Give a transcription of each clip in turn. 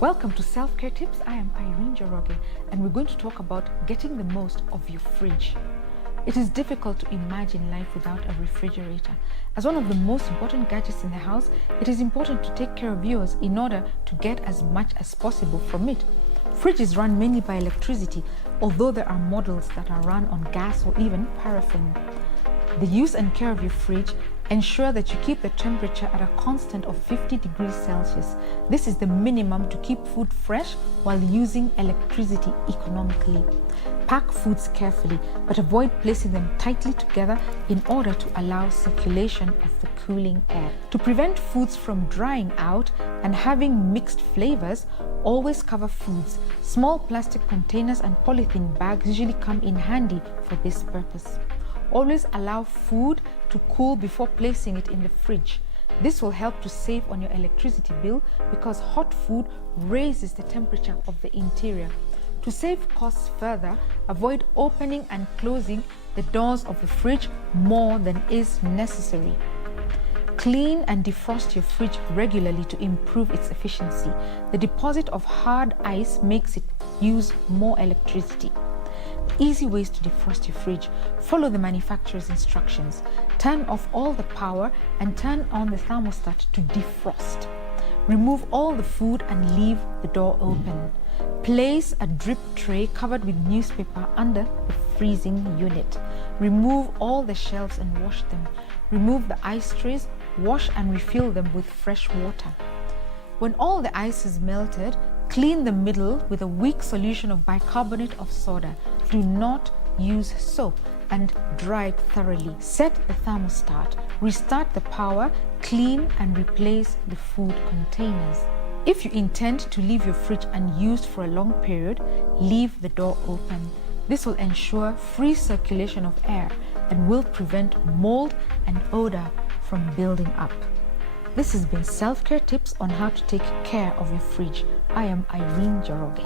Welcome to Self-Care Tips. I am Irene Joroge, and we're going to talk about getting the most of your fridge. It is difficult to imagine life without a refrigerator. As one of the most important gadgets in the house, it is important to take care of yours in order to get as much as possible from it. Fridges run mainly by electricity, although there are models that are run on gas or even paraffin. The use and care of your fridge ensure that you keep the temperature at a constant of 50 degrees Celsius. This is the minimum to keep food fresh while using electricity economically. Pack foods carefully, but avoid placing them tightly together in order to allow circulation of the cooling air. To prevent foods from drying out and having mixed flavors, always cover foods. Small plastic containers and polythene bags usually come in handy for this purpose. Always allow food to cool before placing it in the fridge. This will help to save on your electricity bill because hot food raises the temperature of the interior. To save costs further, avoid opening and closing the doors of the fridge more than is necessary. Clean and defrost your fridge regularly to improve its efficiency. The deposit of hard ice makes it use more electricity. Easy ways to defrost your fridge. Follow the manufacturer's instructions. Turn off all the power and turn on the thermostat to defrost. Remove all the food and leave the door open. Place a drip tray covered with newspaper under the freezing unit. Remove all the shelves and wash them. Remove the ice trays, wash and refill them with fresh water. When all the ice is melted, clean the middle with a weak solution of bicarbonate of soda. Do not use soap and dry it thoroughly. Set the thermostat, restart the power, clean and replace the food containers. If you intend to leave your fridge unused for a long period, leave the door open. This will ensure free circulation of air and will prevent mold and odor from building up. This has been Self-Care Tips on how to take care of your fridge. I am Irene Joroge.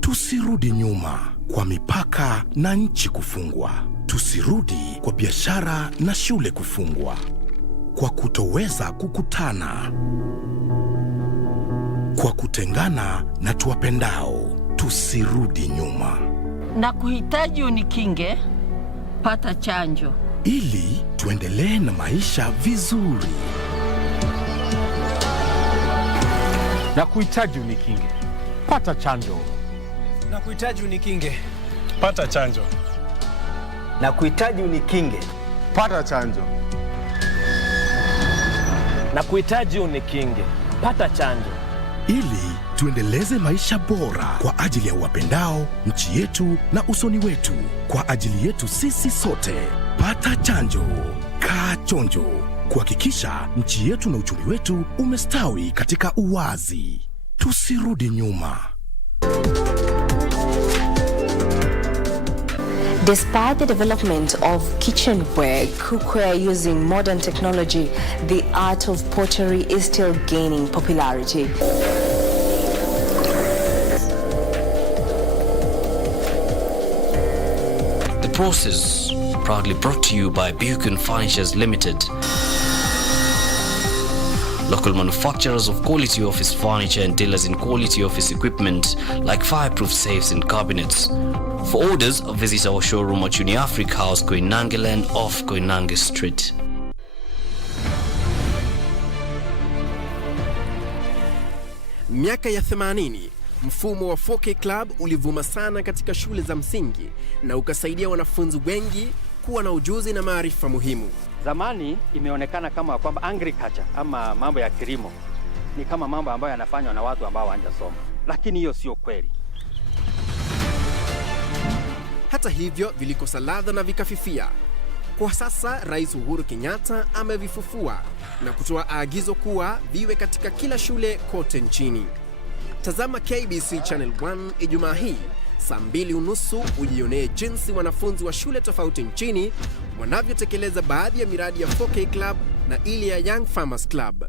Tusirudi nyuma kwa mipaka na nchi kufungwa. Tusirudi kwa biashara na shule kufungwa. Kwa kutoweza kukutana. Kwa kutengana na tuwapendao. Tusirudi nyuma. Na kuhitaji unikinge, pata chanjo. Ili tuendelee na maisha vizuri. Na kuhitaji unikinge, pata chanjo. Na kuhitaji unikinge, pata chanjo. Na kuhitaji unikinge, pata chanjo. Na kuhitaji unikinge, pata chanjo. Ili tuendeleze maisha bora kwa ajili ya wapendao, nchi yetu na usoni wetu. Kwa ajili yetu sisi sote, pata chanjo. Kaa chonjo. Kuhakikisha nchi yetu na uchumi wetu umestawi katika uwazi. Tusirudi nyuma. Despite the development of kitchenware, cookware using modern technology, the art of pottery is still gaining popularity. The process proudly brought to you by Buchan Furnitures Limited. Local manufacturers of quality office furniture and dealers in quality office equipment like fireproof safes and cabinets. For orders, visit our showroom at Uniafric House, Koinange Land off Koinange Street. Miaka ya 80, mfumo wa 4K Club ulivuma sana katika shule za msingi na ukasaidia wanafunzi wengi kuwa na ujuzi na maarifa muhimu. Zamani imeonekana kama kwamba agriculture ama mambo ya kilimo ni kama mambo ambayo yanafanywa na watu ambao hawajasoma, lakini hiyo sio kweli. Hata hivyo vilikosa ladha na vikafifia. Kwa sasa Rais Uhuru Kenyatta amevifufua na kutoa agizo kuwa viwe katika kila shule kote nchini. Tazama KBC Channel 1 Ijumaa hii saa 2:30 ujionee jinsi wanafunzi wa shule tofauti nchini wanavyotekeleza baadhi ya miradi ya 4K Club na ile ya Young Farmers Club.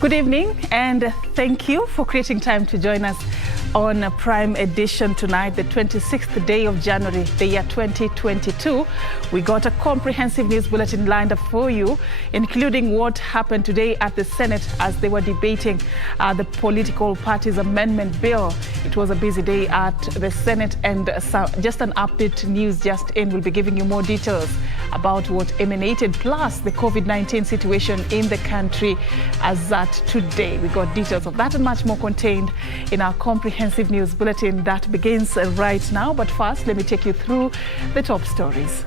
Good evening, and thank you for creating time to join us on a Prime Edition tonight, the 26th day of January, the year 2022. We got a comprehensive news bulletin lined up for you, including what happened today at the Senate as they were debating the political parties amendment bill. It was a busy day at the Senate, and just an update news just in. We'll be giving you more details about what emanated, plus the COVID-19 situation in the country as at today. We got details of that and much more contained in our comprehensive news bulletin that begins right now. But first, let me take you through the top stories.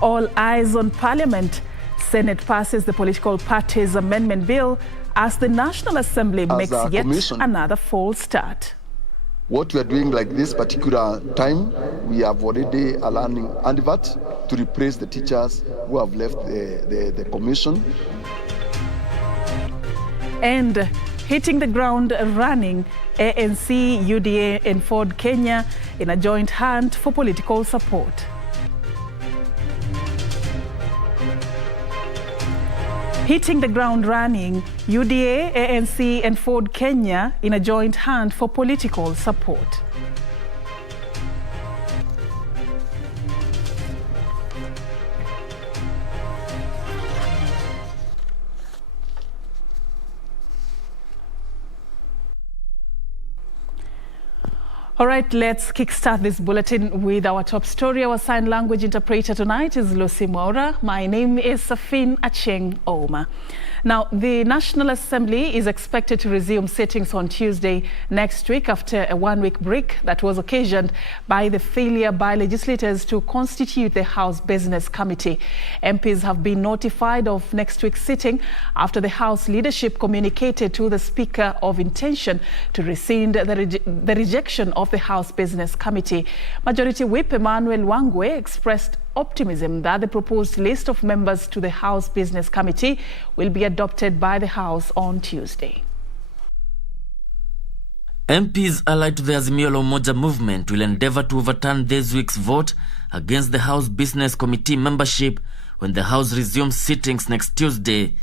All eyes on Parliament. Senate passes the political parties amendment bill as the National Assembly makes yet another false start. What we are doing like this particular time, we have already a learning advert to replace the teachers who have left the commission. And hitting the ground running, ANC, UDA and Ford Kenya in a joint hunt for political support. Hitting the ground running, UDA, ANC and Ford Kenya in a joint hunt for political support. All right, let's kickstart this bulletin with our top story. Our sign language interpreter tonight is Lucy Mwaura. My name is Serfine Achieng Oma. Now, the National Assembly is expected to resume sittings on Tuesday next week after a one-week break that was occasioned by the failure by legislators to constitute the House Business Committee. MPs have been notified of next week's sitting after the House leadership communicated to the Speaker of intention to rescind the rejection of the House Business Committee. Majority Whip Emmanuel Wangwe expressed optimism that the proposed list of members to the House Business Committee will be adopted by the House on Tuesday. MPs allied to the Azimio la Umoja movement will endeavor to overturn this week's vote against the House Business Committee membership when the House resumes sittings next Tuesday.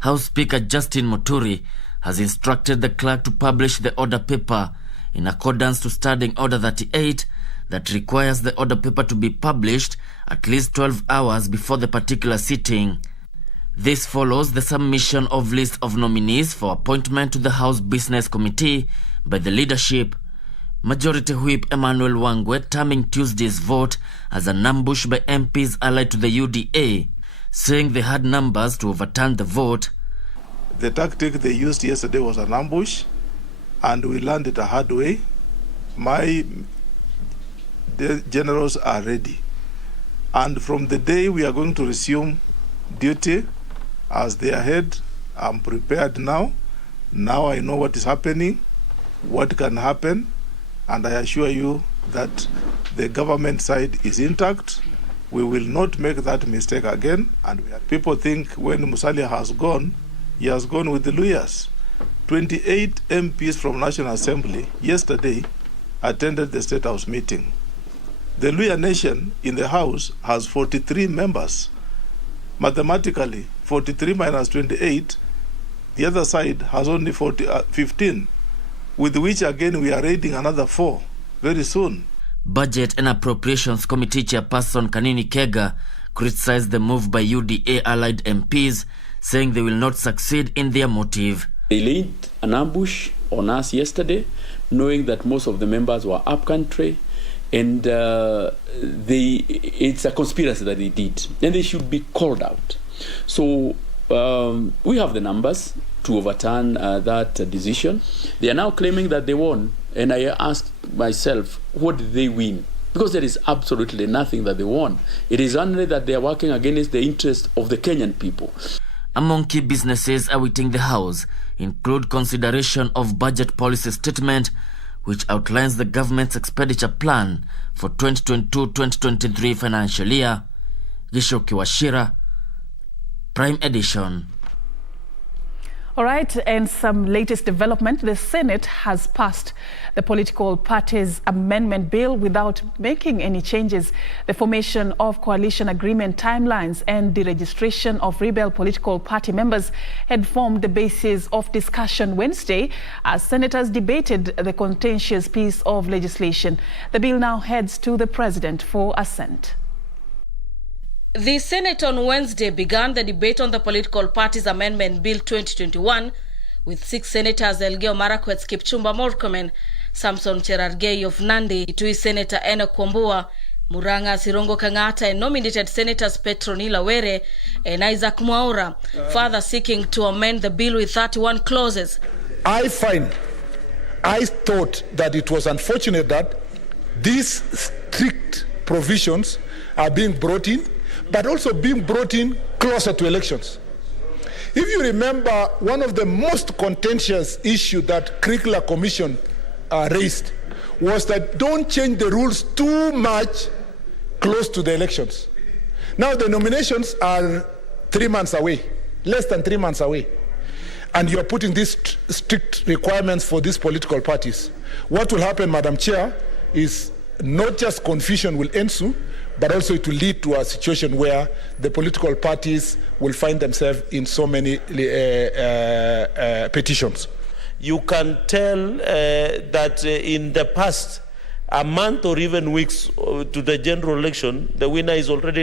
House Speaker Justin Muturi has instructed the clerk to publish the order paper in accordance to Standing Order 38 that requires the order paper to be published at least 12 hours before the particular sitting. This follows the submission of list of nominees for appointment to the House Business Committee by the leadership. Majority Whip Emmanuel Wangwe terming Tuesday's vote as an ambush by MPs allied to the UDA, saying they had numbers to overturn the vote. The tactic they used yesterday was an ambush, and we learned it a hard way. The generals are ready, and from the day we are going to resume duty as their head, I'm prepared now. Now I know what is happening, what can happen, and I assure you that the government side is intact. We will not make that mistake again. And people think when Musalia has gone, he has gone with the lawyers. 28 MPs from National Assembly yesterday attended the State House meeting. The Luya Nation in the House has 43 members. Mathematically, 43 minus 28, the other side has only 15, with which again we are raiding another 4 very soon. Budget and Appropriations Committee Chairperson Kanini Kega criticized the move by UDA-allied MPs, saying they will not succeed in their motive. They laid an ambush on us yesterday, knowing that most of the members were upcountry, and it's a conspiracy that they did, and they should be called out. So we have the numbers to overturn that decision. They are now claiming that they won, and I asked myself, what did they win? Because there is absolutely nothing that they won. It is only that they are working against the interest of the Kenyan people. Among key businesses awaiting the House include consideration of budget policy statement, which outlines the government's expenditure plan for 2022-2023 financial year. Gishoki Washira, Prime Edition. All right, and some latest development. The Senate has passed the Political Parties Amendment Bill without making any changes. The formation of coalition agreement timelines and the registration of rebel political party members had formed the basis of discussion Wednesday as senators debated the contentious piece of legislation. The bill now heads to the President for assent. The Senate on Wednesday began the debate on the Political Parties Amendment Bill 2021 with 6 senators: Elgeyo Marakwet, Kipchumba Murkomen, Samson Cherargei of Nandi, Kitui Senator Enoch Wambua, Muranga Sirongo Kangata, and nominated Senators Petronila Were and Isaac Mwaura, further seeking to amend the bill with 31 clauses. I thought that it was unfortunate that these strict provisions are being brought in, but also being brought in closer to elections. If you remember, one of the most contentious issues that Curricular Commission raised was that don't change the rules too much close to the elections. Now the nominations are 3 months away, less than 3 months away, and you're putting these strict requirements for these political parties. What will happen, Madam Chair, is not just confusion will ensue, but also it will lead to a situation where the political parties will find themselves in so many petitions. You can tell that in the past, a month or even weeks to the general election, the winner is already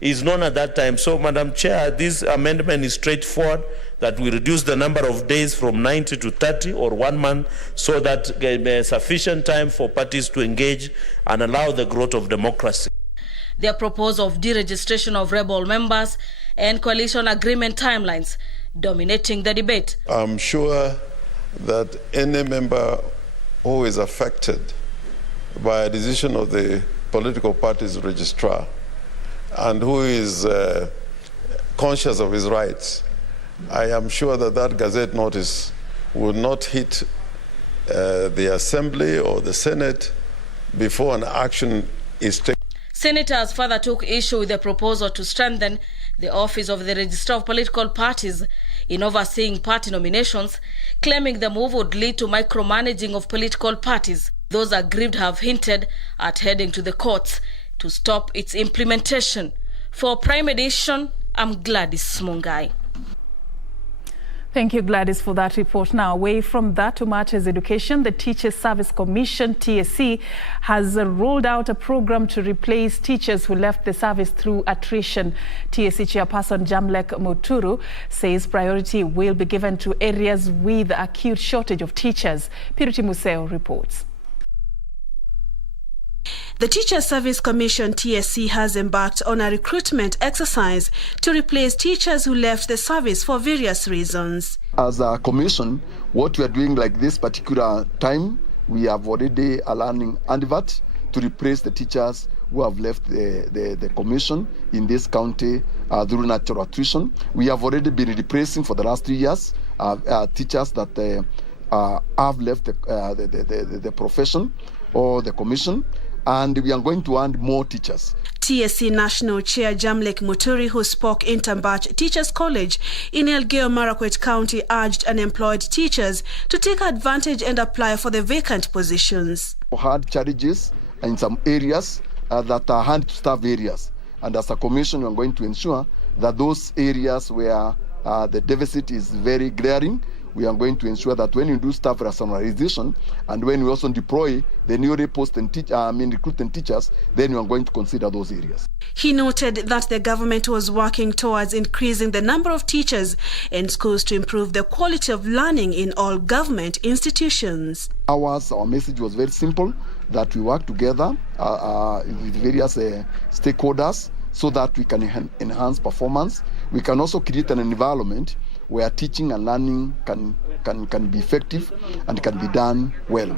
is known at that time. So, Madam Chair, this amendment is straightforward, that we reduce the number of days from 90 to 30 or 1 month, so that there is sufficient time for parties to engage and allow the growth of democracy. Their proposal of deregistration of rebel members and coalition agreement timelines dominating the debate. I'm sure that any member who is affected by a decision of the political party's registrar and who is conscious of his rights, I am sure that that Gazette notice will not hit the Assembly or the Senate before an action is taken. Senators further took issue with the proposal to strengthen the office of the Registrar of Political Parties in overseeing party nominations, claiming the move would lead to micromanaging of political parties. Those aggrieved have hinted at heading to the courts to stop its implementation. For Prime Edition, I'm Gladys Mungai. Thank you, Gladys, for that report. Now, away from that to matters education, the Teachers Service Commission, TSC, has rolled out a program to replace teachers who left the service through attrition. TSC Chairperson Jamlek Muturu says priority will be given to areas with acute shortage of teachers. Purity Museo reports. The Teachers Service Commission, TSC, has embarked on a recruitment exercise to replace teachers who left the service for various reasons. As a commission, what we are doing like this particular time, we have already aligning ANDVAT to replace the teachers who have left the commission in this county through natural attrition. We have already been replacing for the last 3 years teachers that have left the profession or the commission, and we are going to add more teachers. TSC National Chair Jamlek Muturi, who spoke in Tambach Teachers College in Elgeyo Marakwet County, urged unemployed teachers to take advantage and apply for the vacant positions. Hard challenges in some areas that are hard-to-staff areas. And as a commission, we are going to ensure that those areas where the deficit is very glaring, we are going to ensure that when you do staff rationalization and when we also deploy the newly posted recruiting teachers, then you are going to consider those areas. He noted that the government was working towards increasing the number of teachers in schools to improve the quality of learning in all government institutions. Our message was very simple, that we work together with various stakeholders so that we can enhance performance. We can also create an environment where teaching and learning can be effective and can be done well.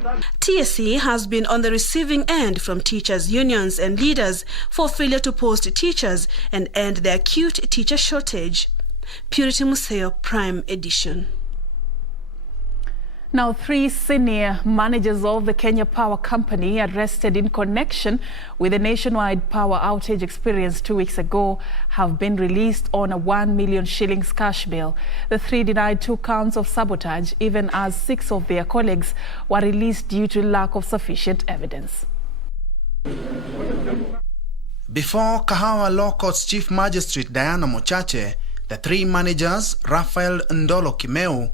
TSC has been on the receiving end from teachers' unions and leaders for failure to post teachers and end the acute teacher shortage. Purity Museo, Prime Edition. Now, 3 senior managers of the Kenya Power Company arrested in connection with a nationwide power outage experienced 2 weeks ago have been released on a 1 million shillings cash bail. The 3 denied 2 counts of sabotage, even as 6 of their colleagues were released due to lack of sufficient evidence. Before Kahawa Law Court's Chief Magistrate Diana Mochache, the 3 managers, Raphael Ndolo Kimeu,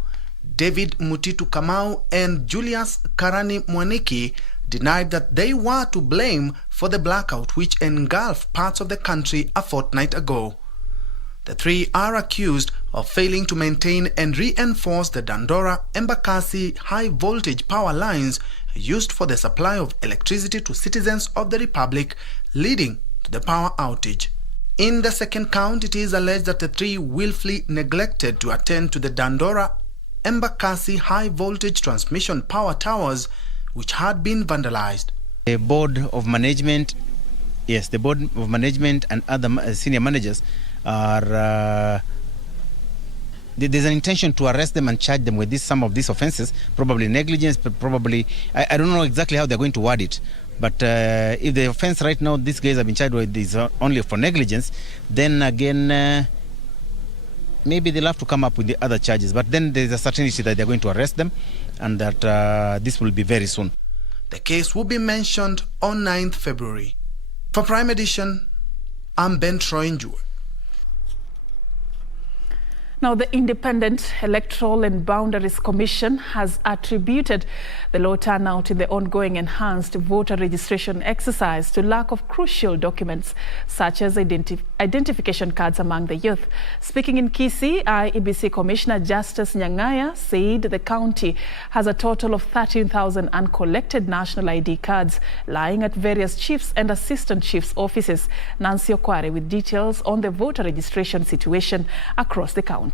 David Mutitu Kamau and Julius Karani Mwaniki, denied that they were to blame for the blackout which engulfed parts of the country a fortnight ago. The 3 are accused of failing to maintain and reinforce the Dandora-Embakasi high-voltage power lines used for the supply of electricity to citizens of the Republic, leading to the power outage. In the second count, it is alleged that the 3 willfully neglected to attend to the Dandora-Embakasi high-voltage transmission power towers, which had been vandalized. The board of management, yes, the board of management and other senior managers are. There's an intention to arrest them and charge them with some of these offenses, probably negligence, but probably I don't know exactly how they're going to word it. But if the offense right now these guys have been charged with is only for negligence, then again. Maybe they'll have to come up with the other charges, but then there's a certainty that they're going to arrest them and that this will be very soon. The case will be mentioned on 9th February. For Prime Edition, I'm Ben Troinjue. Now, the Independent Electoral and Boundaries Commission has attributed the low turnout in the ongoing enhanced voter registration exercise to lack of crucial documents such as identification cards among the youth. Speaking in Kisii, IEBC Commissioner Justice Nyang'aya said the county has a total of 13,000 uncollected national ID cards lying at various chiefs and assistant chiefs' offices. Nancy Okware with details on the voter registration situation across the county.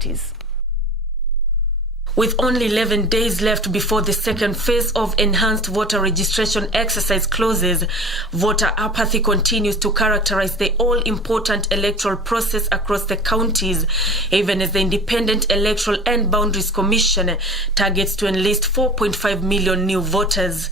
With only 11 days left before the second phase of enhanced voter registration exercise closes, voter apathy continues to characterize the all-important electoral process across the counties, even as the Independent Electoral and Boundaries Commission targets to enlist 4.5 million new voters.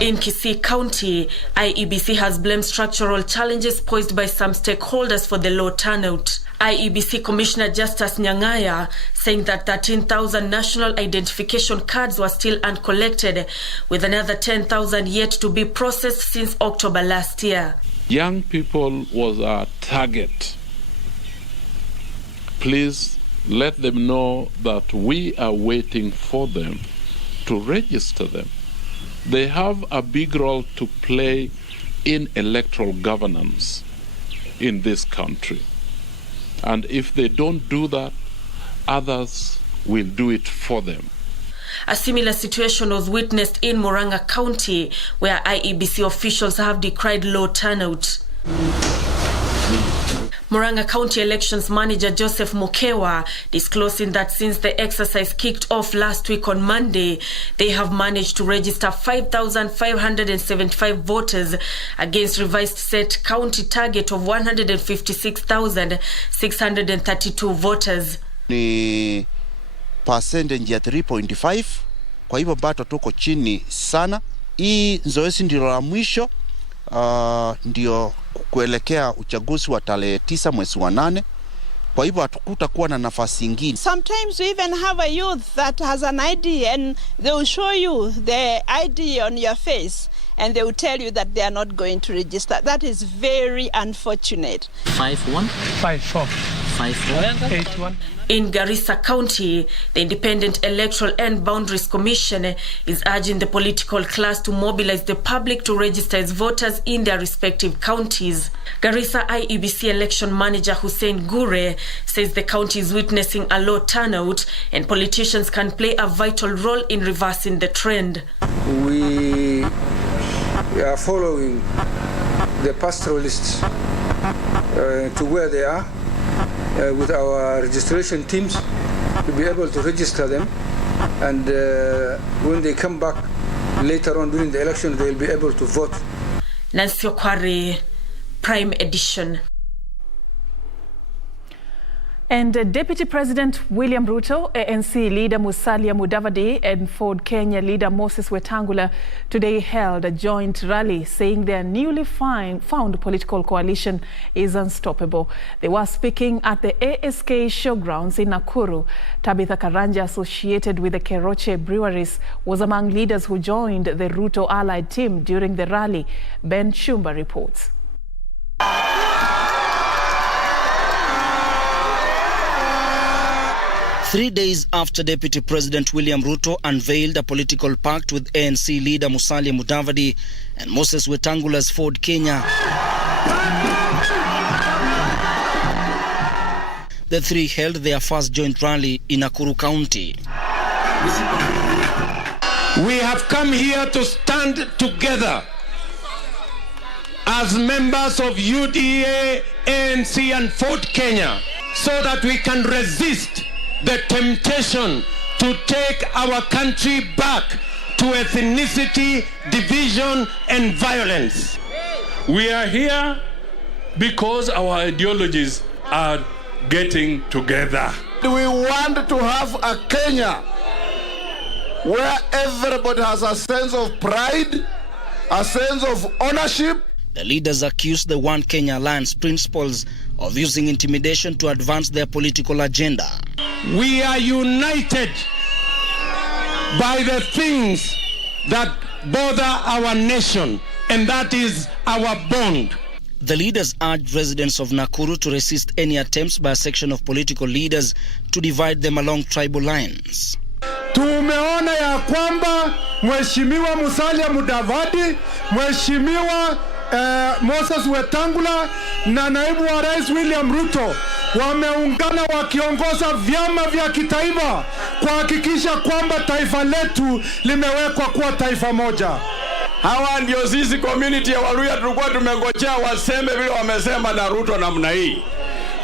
In Kisii County, IEBC has blamed structural challenges posed by some stakeholders for the low turnout. IEBC Commissioner Justice Nyang'aya saying that 13,000 national identification cards were still uncollected, with another 10,000 yet to be processed since October last year. Young people was our target. Please let them know that we are waiting for them to register them. They have a big role to play in electoral governance in this country. And if they don't do that, others will do it for them. A similar situation was witnessed in Murang'a County, where IEBC officials have decried low turnout. Murang'a County Elections Manager Joseph Mukewa disclosing that since the exercise kicked off last week on Monday, they have managed to register 5,575 voters against revised set county target of 156,632 voters. Ni percentage ya 3.5, kwa hivyo bado tuko chini sana. Hii zoezi ndilo la mwisho. ndio kuelekea uchaguzi wa tarehe 9 mwezi wa 8. Kwa hivyo hatukutakuwa na nafasi nyingine. Sometimes we even have a youth that has an ID and they will show you the ID on your face and they will tell you that they are not going to register. That is very unfortunate. 5-1 5-4 5-1 8-1. In Garissa County, the Independent Electoral and Boundaries Commission is urging the political class to mobilize the public to register as voters in their respective counties. Garissa IEBC election manager Hussein Gure says the county is witnessing a low turnout and politicians can play a vital role in reversing the trend. We are following the pastoralists to where they are. With our registration teams to be able to register them, and when they come back later on during the election, they will be able to vote. Nancy Okwari, Prime Edition. And Deputy President William Ruto, ANC leader Musalia Mudavadi and Ford Kenya leader Moses Wetangula today held a joint rally saying their newly found political coalition is unstoppable. They were speaking at the ASK showgrounds in Nakuru. Tabitha Karanja, associated with the Keroche breweries, was among leaders who joined the Ruto allied team during the rally. Ben Shumba reports. 3 days after Deputy President William Ruto unveiled a political pact with ANC leader Musalia Mudavadi and Moses Wetangula's Ford Kenya, the three held their first joint rally in Nakuru County. We have come here to stand together as members of UDA, ANC and Ford Kenya so that we can resist the temptation to take our country back to ethnicity, division and violence. We are here because our ideologies are getting together. We want to have a Kenya where everybody has a sense of pride, a sense of ownership. The leaders accused the One Kenya Alliance principles of using intimidation to advance their political agenda. We are united by the things that bother our nation, and that is our bond. The leaders urged residents of Nakuru to resist any attempts by a section of political leaders to divide them along tribal lines. Tumeona ya kwamba Mheshimiwa Musalia Mudavadi, Mheshimiwa Moses Wetangula na naibu wa Rais William Ruto wameungana wakiongoza vyama vya kitaifa kuhakikisha kwamba taifa letu limewekwa kuwa taifa moja. Hawa ndio sisi community ya Waluya tulikuwa tumengojea waseme vile wamesema na Ruto namna hii.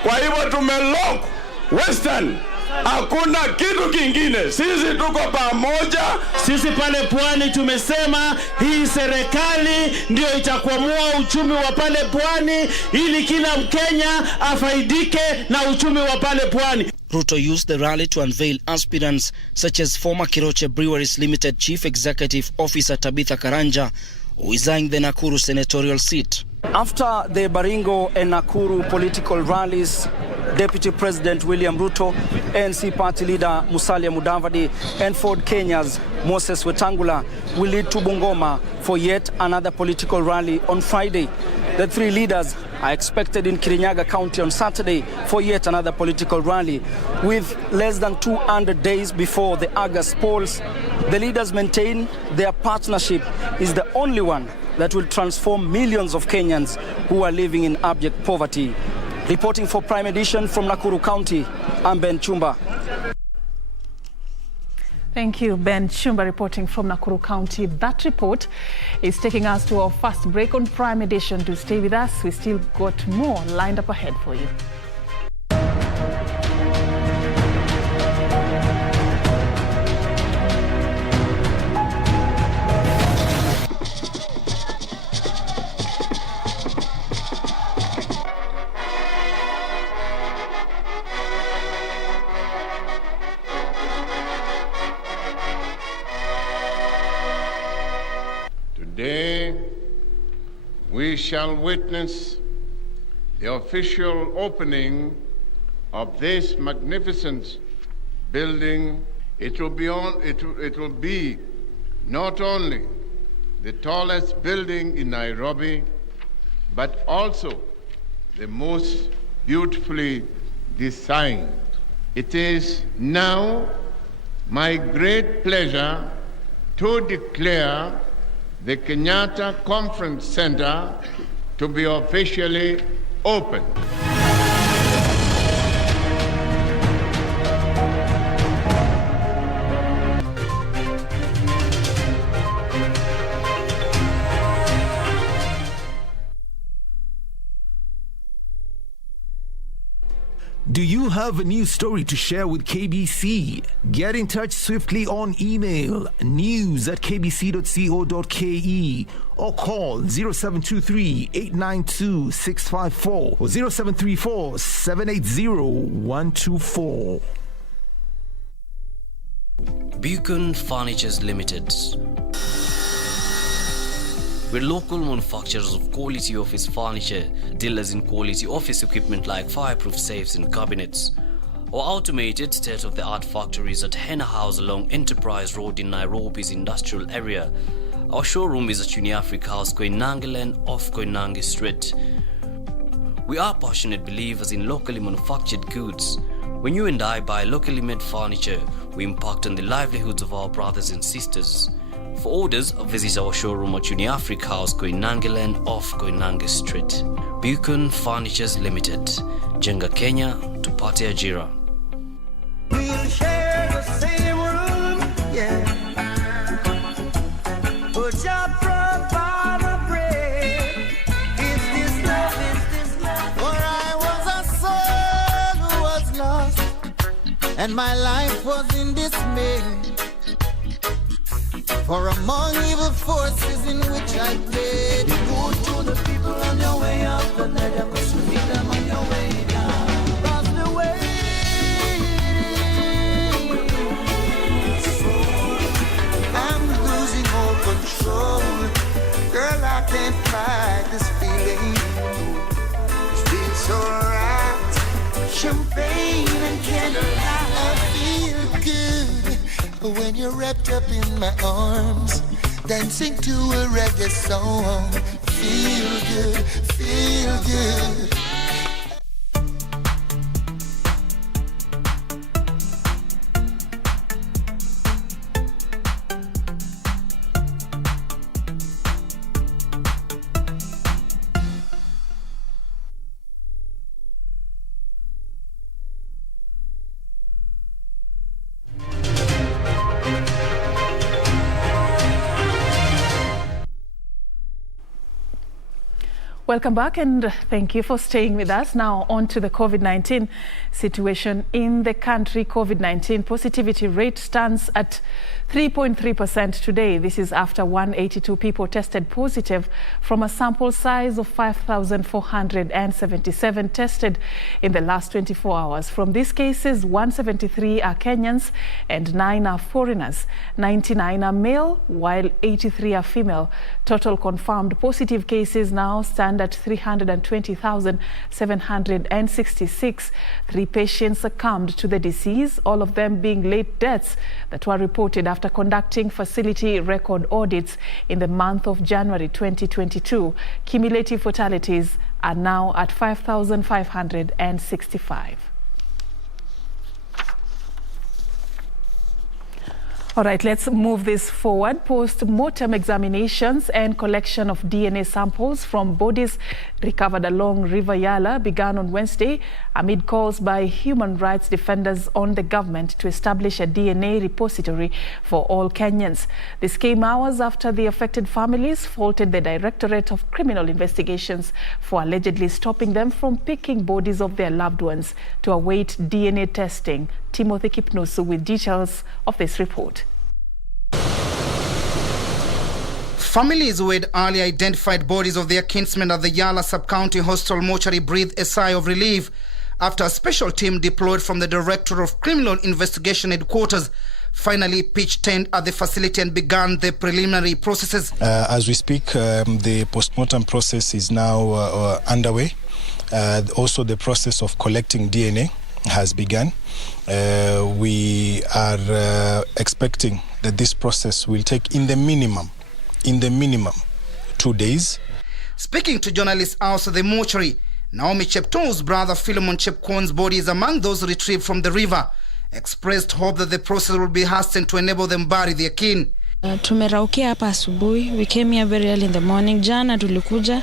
Kwa hivyo tumelock Western. Hakuna kitu kingine. Sisi tuko pamoja. Sisi pale Pwani tumesema hii serikali ndio itakwamua uchumi wa pale Pwani ili kila Mkenya afaidike na uchumi wa pale Pwani. Ruto used the rally to unveil aspirants such as former Keroche Breweries Limited Chief Executive Officer Tabitha Karanja, who is eyeing the Nakuru senatorial seat. After the Baringo and Nakuru political rallies, Deputy President William Ruto, ANC party leader Musalia Mudavadi and Ford Kenya's Moses Wetangula will lead to Bungoma for yet another political rally on Friday. The three leaders are expected in Kirinyaga County on Saturday for yet another political rally. With less than 200 days before the August polls, the leaders maintain their partnership is the only one that will transform millions of Kenyans who are living in abject poverty. Reporting for Prime Edition from Nakuru County, I'm Ben Chumba. Thank you, Ben Chumba, reporting from Nakuru County. That report is taking us to our first break on Prime Edition. To stay with us, we still got more lined up ahead for you. Today, we shall witness the official opening of this magnificent building. It will be not only the tallest building in Nairobi, but also the most beautifully designed. It is now my great pleasure to declare the Kenyatta Conference Center to be officially open. Do you have a news story to share with KBC? Get in touch swiftly on email news@kbc.co.ke or call 0723-892-654 or 0734-780-124. Buchan Furnitures Limited. We're local manufacturers of quality office furniture, dealers in quality office equipment like fireproof safes and cabinets. Our automated state-of-the-art factories at Henna House along Enterprise Road in Nairobi's industrial area. Our showroom is at Uniafric House, Koinange Lane off Koinange Street. We are passionate believers in locally manufactured goods. When you and I buy locally made furniture, we impact on the livelihoods of our brothers and sisters. For orders, visit our showroom at Uniafric House, Koinange Lane off Koinange Street. Buchan Furnitures Limited. Jenga Kenya, tupate ajira. We'll share the same room, yeah. Put your provide a bread. Is this love? For I was a soul who was lost, and my life was in dismay. For among evil forces in which I played, be good to the people on your way up the ladder, cause you meet them on your way down. Cross the way. I'm losing all control. Girl, I can't fight this feeling. It feels so right. Champagne and candlelight. I feel good when you're wrapped up in my arms, dancing to a reggae song. Feel good, feel good. Welcome back and thank you for staying with us. Now on to the COVID-19 situation in the country. COVID-19 positivity rate stands at 3.3% today. This is after 182 people tested positive from a sample size of 5,477 tested in the last 24 hours. From these cases, 173 are Kenyans and 9 are foreigners. 99 are male while 83 are female. Total confirmed positive cases now stand at 320,766. 3 patients succumbed to the disease, all of them being late deaths that were reported after conducting facility record audits in the month of January 2022. Cumulative fatalities are now at 5,565. All right, let's move this forward. Post-mortem examinations and collection of DNA samples from bodies recovered along River Yala began on Wednesday amid calls by human rights defenders on the government to establish a DNA repository for all Kenyans. This came hours after the affected families faulted the Directorate of Criminal Investigations for allegedly stopping them from picking bodies of their loved ones to await DNA testing. Timothy Kipnusu with details of this report. Families who had earlier identified bodies of their kinsmen at the Yala sub-county hospital mortuary breathed a sigh of relief after a special team deployed from the Director of Criminal Investigation Headquarters finally pitched tent at the facility and began the preliminary processes. As we speak, the postmortem process is now underway. Also, the process of collecting DNA has begun. We are expecting that this process will take in the minimum 2 days. Speaking to journalists outside the mortuary, Naomi Cheptoo's brother Philemon Chepkwon's body is among those retrieved from the river. Expressed hope that the process will be hastened to enable them bury their kin. Tumeraukia hapa asubuhi. We came here very early in the morning. Jana tulikuja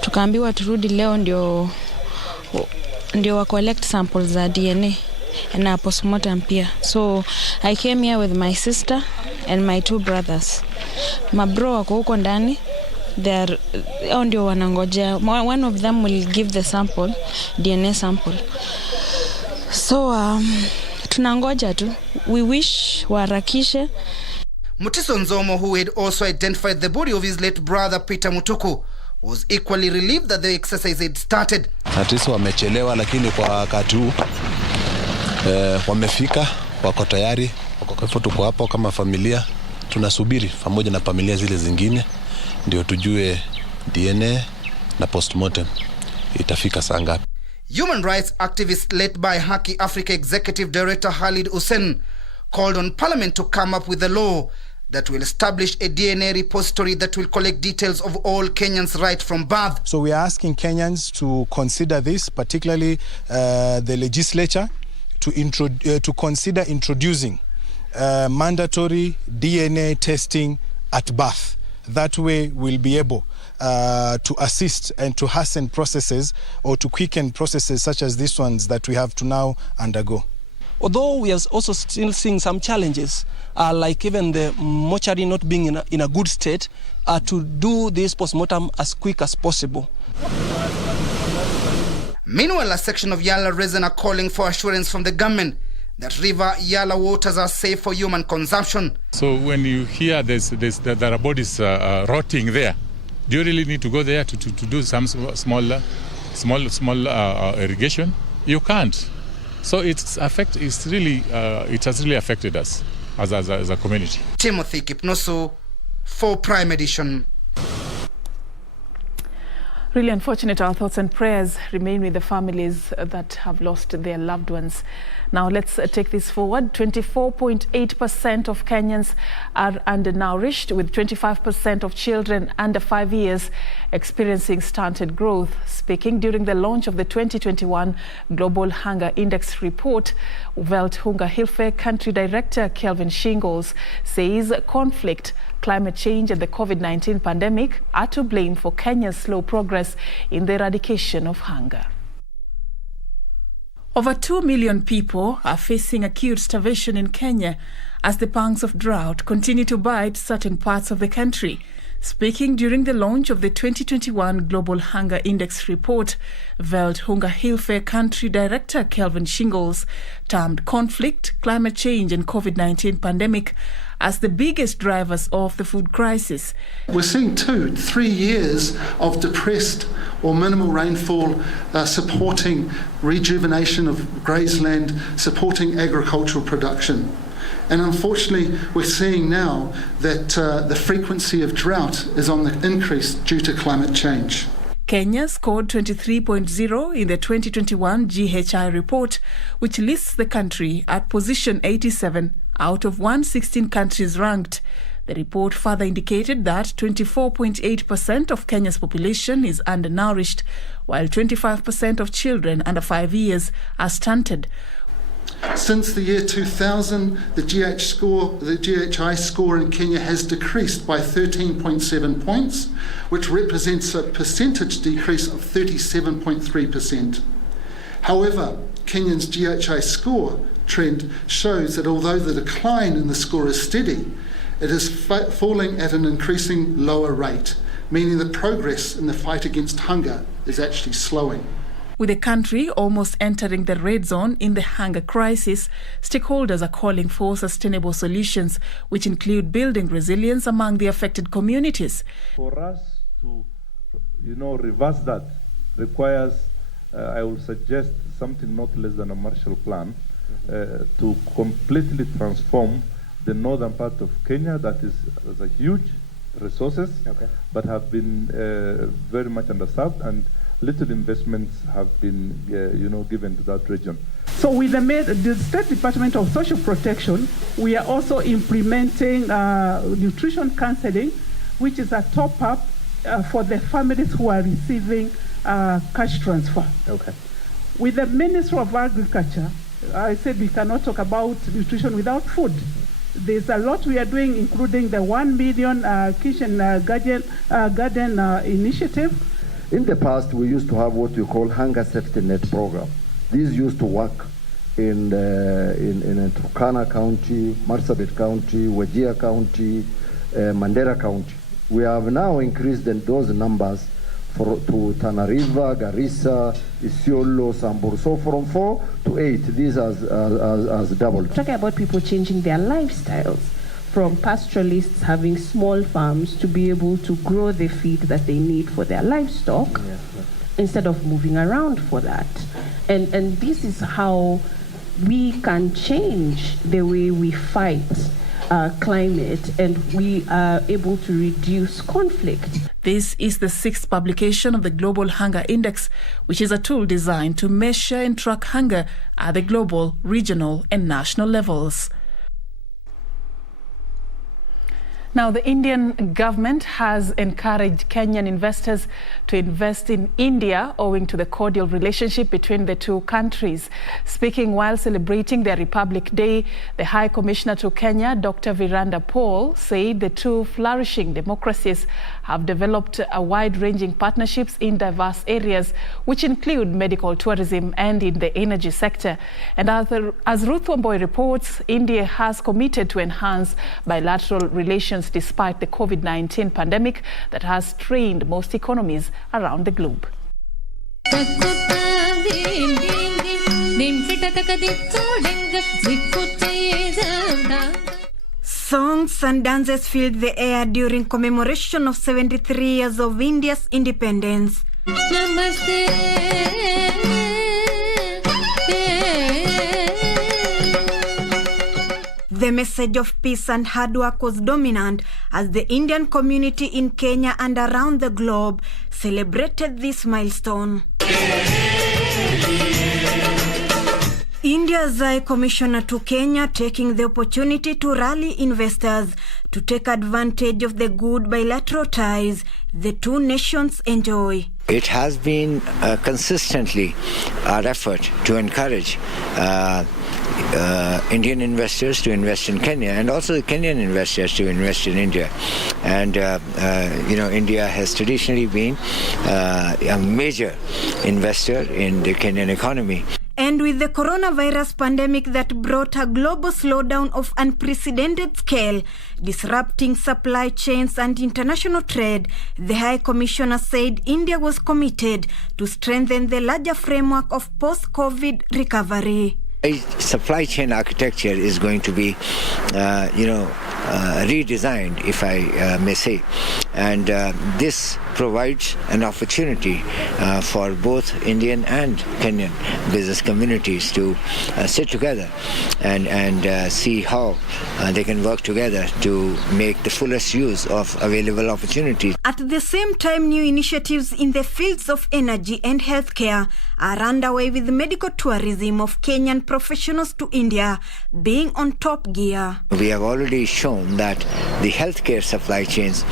tukaambiwa turudi leo ndio wa collect samples za DNA na postmortem pia. So I came here with my sister and my 2 brothers. My bro wako huko ndani. They ndio wanangojea. One of them will give the sample, DNA sample. So tunangoja tu. We wish waharakishe. Mutiso Nzomo, who had also identified the body of his late brother Peter Mutuku, was equally relieved that the exercise had started. Tatizo wamechelewa, lakini kwa wakati huu wamefika, wako tayari. Kwa hivyo tuko hapo kama familia, tunasubiri pamoja na familia zile zingine ndio tujue DNA na postmortem itafika saa ngapi. Human rights activist led by Haki Africa Executive Director Khalid Hussein called on Parliament to come up with a law that will establish a DNA repository that will collect details of all Kenyans right from birth. So we are asking Kenyans to consider this, particularly the legislature, to consider introducing mandatory DNA testing at birth. That way we'll be able to assist and to hasten processes or to quicken processes such as these ones that we have to now undergo. Although we are also still seeing some challenges, like even the mortuary not being in a good state, to do this postmortem as quick as possible. Meanwhile, a section of Yala residents are calling for assurance from the government that river Yala waters are safe for human consumption. So when you hear there are bodies rotting there, do you really need to go there to do some small irrigation? You can't. So it has really affected us as a community. Timothy Kipnoso for Prime Edition. Really unfortunate. Our thoughts and prayers remain with the families that have lost their loved ones. Now let's take this forward. 24.8% of Kenyans are undernourished, with 25% of children under 5 years experiencing stunted growth. Speaking during the launch of the 2021 Global Hunger Index report, Welthungerhilfe Country Director Kelvin Shingles says conflict, climate change and the COVID-19 pandemic are to blame for Kenya's slow progress in the eradication of hunger. Over 2 million people are facing acute starvation in Kenya as the pangs of drought continue to bite certain parts of the country. Speaking during the launch of the 2021 Global Hunger Index report, Welthungerhilfe Country Director Kelvin Shingles termed conflict, climate change and COVID-19 pandemic as the biggest drivers of the food crisis. We're seeing 2-3 years of depressed or minimal rainfall supporting rejuvenation of grazeland, supporting agricultural production. And unfortunately, we're seeing now that the frequency of drought is on the increase due to climate change. Kenya scored 23.0 in the 2021 GHI report, which lists the country at position 87 out of 116 countries ranked. The report further indicated that 24.8% of Kenya's population is undernourished, while 25% of children under 5 years are stunted. Since the year 2000, the GHI score in Kenya has decreased by 13.7 points, which represents a percentage decrease of 37.3%. However, Kenya's GHI score trend shows that although the decline in the score is steady, it is falling at an increasing lower rate, meaning that progress in the fight against hunger is actually slowing. With the country almost entering the red zone in the hunger crisis, stakeholders are calling for sustainable solutions, which include building resilience among the affected communities. For us to, reverse that requires I will suggest something not less than a Marshall Plan to completely transform the northern part of Kenya that is a huge resources, but have been very much underserved, and little investments have been given to that region. So with the State Department of Social Protection, we are also implementing nutrition counseling, which is a top-up for the families who are receiving cash transfer. With the Ministry of Agriculture, I said we cannot talk about nutrition without food. There's a lot we are doing, including the 1 million kitchen garden initiative. In the past, we used to have what we call hunger safety net program. These used to work in Turkana County, Marsabit County, Wajir County, Mandera County. We have now increased those numbers to Tana River, Garissa, Isiolo, Samburu. So from 4 to 8, these has doubled. Talking about people changing their lifestyles from pastoralists having small farms to be able to grow the feed that they need for their livestock instead of moving around for that. And this is how we can change the way we fight climate, and we are able to reduce conflict. This is the 6th publication of the Global Hunger Index, which is a tool designed to measure and track hunger at the global, regional, and national levels. Now, the Indian government has encouraged Kenyan investors to invest in India owing to the cordial relationship between the two countries. Speaking while celebrating their Republic Day, the High Commissioner to Kenya, Dr. Viranda Paul, said the two flourishing democracies have developed a wide-ranging partnerships in diverse areas, which include medical tourism and in the energy sector. And as Ruth Wamboi reports, India has committed to enhance bilateral relations despite the COVID-19 pandemic that has strained most economies around the globe. Songs and dances filled the air during commemoration of 73 years of India's independence. The message of peace and hard work was dominant as the Indian community in Kenya and around the globe celebrated this milestone. India's High Commissioner to Kenya taking the opportunity to rally investors to take advantage of the good bilateral ties the two nations enjoy. It has been consistently our effort to encourage Indian investors to invest in Kenya, and also Kenyan investors to invest in India. And India has traditionally been a major investor in the Kenyan economy. And with the coronavirus pandemic that brought a global slowdown of unprecedented scale, disrupting supply chains and international trade, the High Commissioner said India was committed to strengthen the larger framework of post-COVID recovery. Supply chain architecture is going to be, redesigned, if I may say. And this provides an opportunity for both Indian and Kenyan business communities to sit together and see how they can work together to make the fullest use of available opportunities. At the same time, new initiatives in the fields of energy and healthcare are underway, with medical tourism of Kenyan professionals to India being on top gear. We have already shown that the healthcare supply chains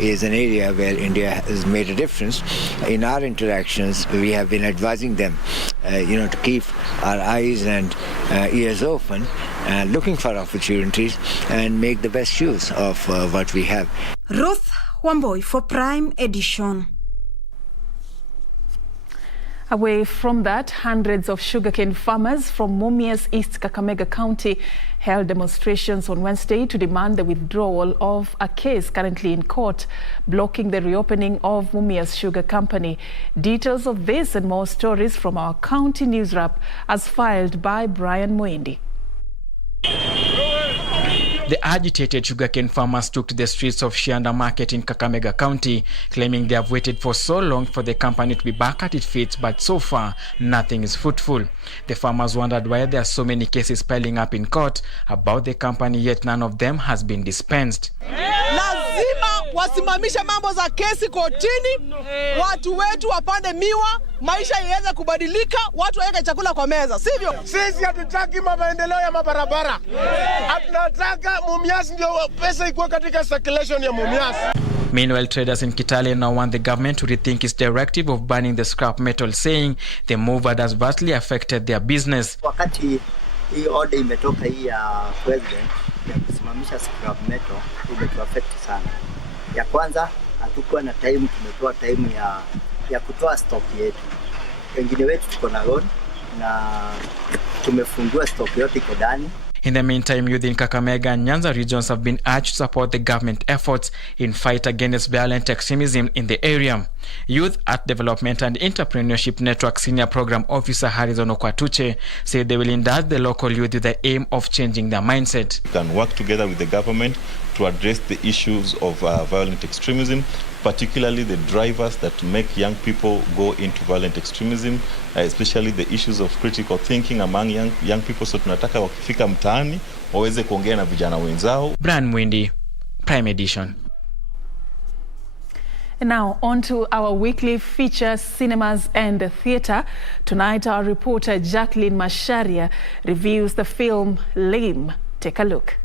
is an area where India has made a difference. In our interactions, we have been advising them, to keep our eyes and ears open, looking for opportunities and make the best use of what we have. Ruth Wamboi for Prime Edition. Away from that, hundreds of sugarcane farmers from Mumias East Kakamega County held demonstrations on Wednesday to demand the withdrawal of a case currently in court, blocking the reopening of Mumias Sugar Company. Details of this and more stories from our county news wrap as filed by Brian Moendi. The agitated sugarcane farmers took to the streets of Shianda Market in Kakamega County, claiming they have waited for so long for the company to be back at its feet, but so far, nothing is fruitful. The farmers wondered why there are so many cases piling up in court about the company, yet none of them has been dispensed. Lazima wasimamisha mambo za kesi kotini, watu wetu wapande miwa, maisha iweze kubadilika, watu waweke chakula kwa meza, sivyo? Sisi hatutaki maendeleo ya mabarabara. Tunataka Mumias ndio pesa ikuwe katika circulation ya Mumias. Meanwhile, traders in Kitale now want the government to rethink its directive of banning the scrap metal, saying the move had adversely affected their business. Wakati hii order imetoka hii ya president ya kusimamisha scrap metal, imetuaffect sana. Ya kwanza, hatukuwa na time, tumetoa time ya kutoa stock yetu. Wengine wetu tuko na loan na tumefungua stock yote iko ndani. In the meantime, youth in Kakamega and Nyanza regions have been urged to support the government efforts in fight against violent extremism in the area. Youth Art Development and Entrepreneurship Network Senior Program Officer Harrison Okwatuche said they will indulge the local youth with the aim of changing their mindset. We can work together with the government to address the issues of violent extremism, particularly the drivers that make young people go into violent extremism, especially the issues of critical thinking among young people. So tunataka wakifika mtaani waweze kuongea na vijana wenzao. Brian Mwindi, Prime Edition. Now, on to our weekly feature, Cinemas and Theatre. Tonight, our reporter Jacqueline Masharia reviews the film Lame. Take a look.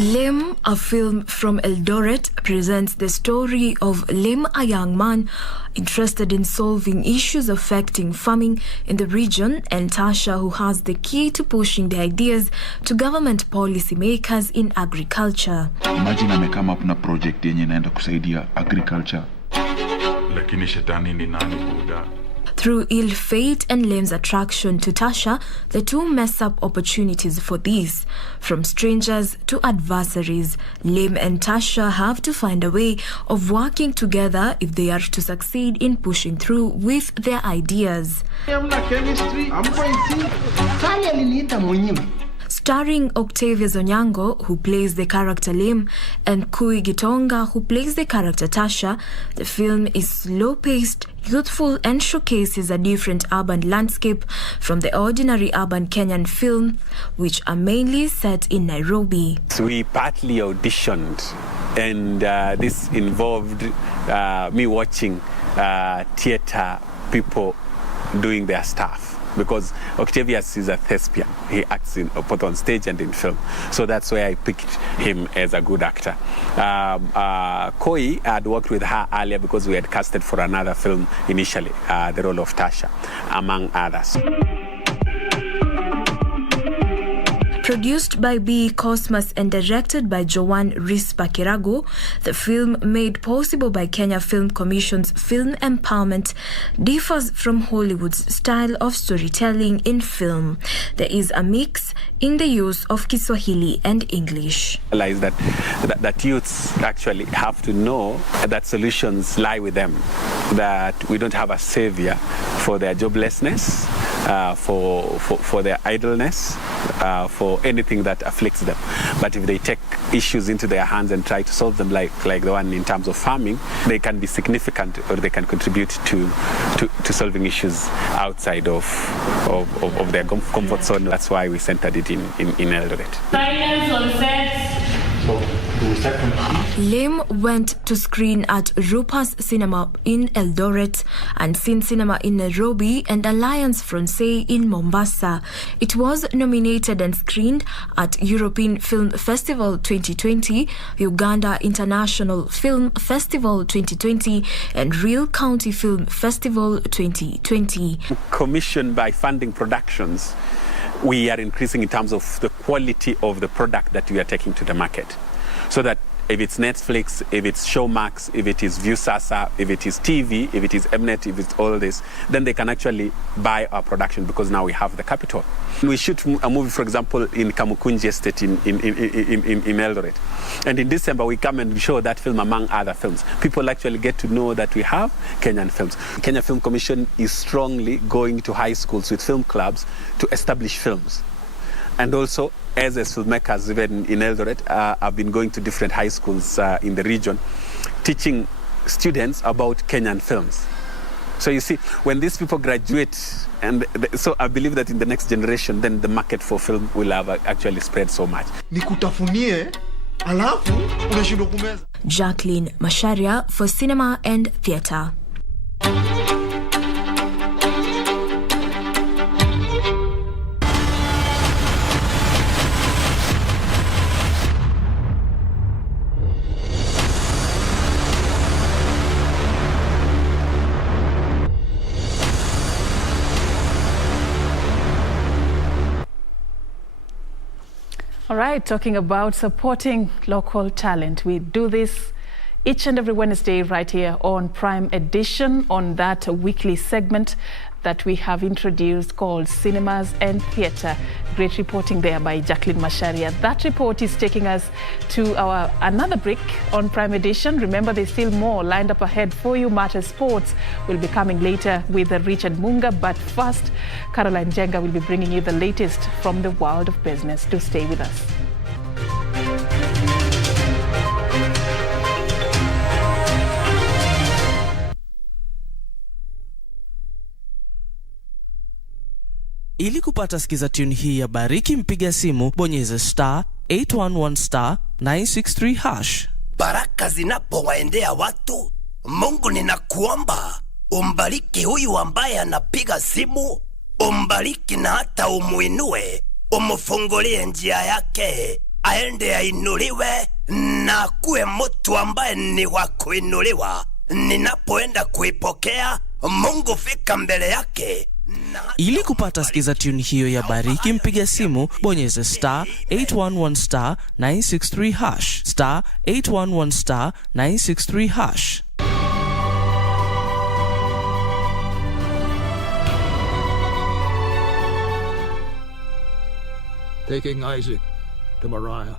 Lame, a film from Eldoret, presents the story of Lame, a young man interested in solving issues affecting farming in the region, and Tasha, who has the key to pushing the ideas to government policy makers in agriculture. Imagine amekama up na project yenye inaenda kusaidia agriculture. Lakini shetani ni nani buda? Through ill fate and Lame's attraction to Tasha, the two mess up opportunities for these. From strangers to adversaries, Lame and Tasha have to find a way of working together if they are to succeed in pushing through with their ideas. Starring Octavia Zonyango, who plays the character Lame, and Kui Gitonga, who plays the character Tasha, the film is slow-paced, youthful, and showcases a different urban landscape from the ordinary urban Kenyan film, which are mainly set in Nairobi. So we partly auditioned, and this involved me watching theatre people doing their stuff. Because Octavius is a thespian. He acts both on stage and in film. So that's why I picked him as a good actor. Koi, I had worked with her earlier because we had casted for another film initially, the role of Tasha, among others. Produced by B. Cosmas and directed by Joan Rispa Kirago, the film, made possible by Kenya Film Commission's Film Empowerment, differs from Hollywood's style of storytelling in film. There is a mix in the use of Kiswahili and English. Realize that youths actually have to know that solutions lie with them, that we don't have a savior for their joblessness, for their idleness, for anything that afflicts them. But if they take issues into their hands and try to solve them, like the one in terms of farming, they can be significant, or they can contribute to solving issues outside of their comfort zone. That's why we centered it in Eldoret. Silence on set. Lame went to screen at Rupa's Cinema in Eldoret and Sin Cinema in Nairobi and Alliance Francais in Mombasa. It was nominated and screened at European Film Festival 2020, Uganda International Film Festival 2020, and Real County Film Festival 2020. Commissioned by funding productions, we are increasing in terms of the quality of the product that we are taking to the market, so that if it's Netflix, if it's Showmax, if it is Viusasa, if it is TV, if it is Mnet, if it's all this, then they can actually buy our production because now we have the capital. We shoot a movie, for example, in Kamukunji Estate in Eldoret. And in December, we come and show that film among other films. People actually get to know that we have Kenyan films. Kenya Film Commission is strongly going to high schools with film clubs to establish films. And also, as filmmakers, even in Eldoret, I've been going to different high schools in the region, teaching students about Kenyan films. So you see, when these people graduate, so I believe that in the next generation, then the market for film will have actually spread so much. Jacqueline Masharia for Cinema and Theatre. All right, talking about supporting local talent. We do this each and every Wednesday right here on Prime Edition, on that weekly segment that we have introduced called Cinemas and Theatre. Great reporting there by Jacqueline Masharia. That report is taking us to our another break on Prime Edition. Remember, there's still more lined up ahead for you. Matter Sports will be coming later with Richard Munga, but first, Caroline Jenga will be bringing you the latest from the world of business. Do stay with us. Ili kupata sikiza tune hii ya Bariki, mpiga simu bonyeza *811*963#. Baraka zinapowaendea watu, Mungu ninakuomba umbariki huyu ambaye anapiga simu, umbariki na hata umuinue, umfungulie njia yake, aende ainuliwe na kuwe mtu ambaye ni wa kuinuliwa. Ninapoenda kuipokea, Mungu fika mbele yake. Ili kupata sikiza tune hiyo ya Bariki, mpiga simu bonyeza *811*963#, *811*963#. Taking Isaac to Moriah,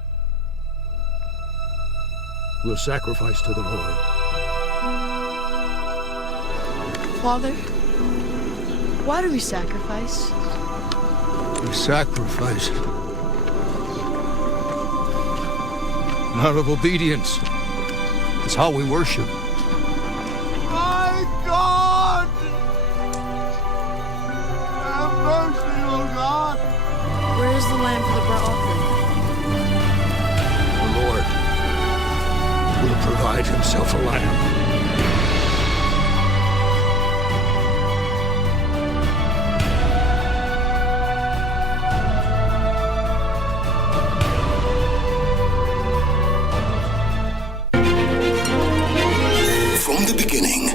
we'll sacrifice to the Lord. Father, why do we sacrifice? We sacrifice out of obedience. It's how we worship. My God! Have mercy, oh God! Where is the lamb for the burnt offering? The Lord will provide himself a lamb.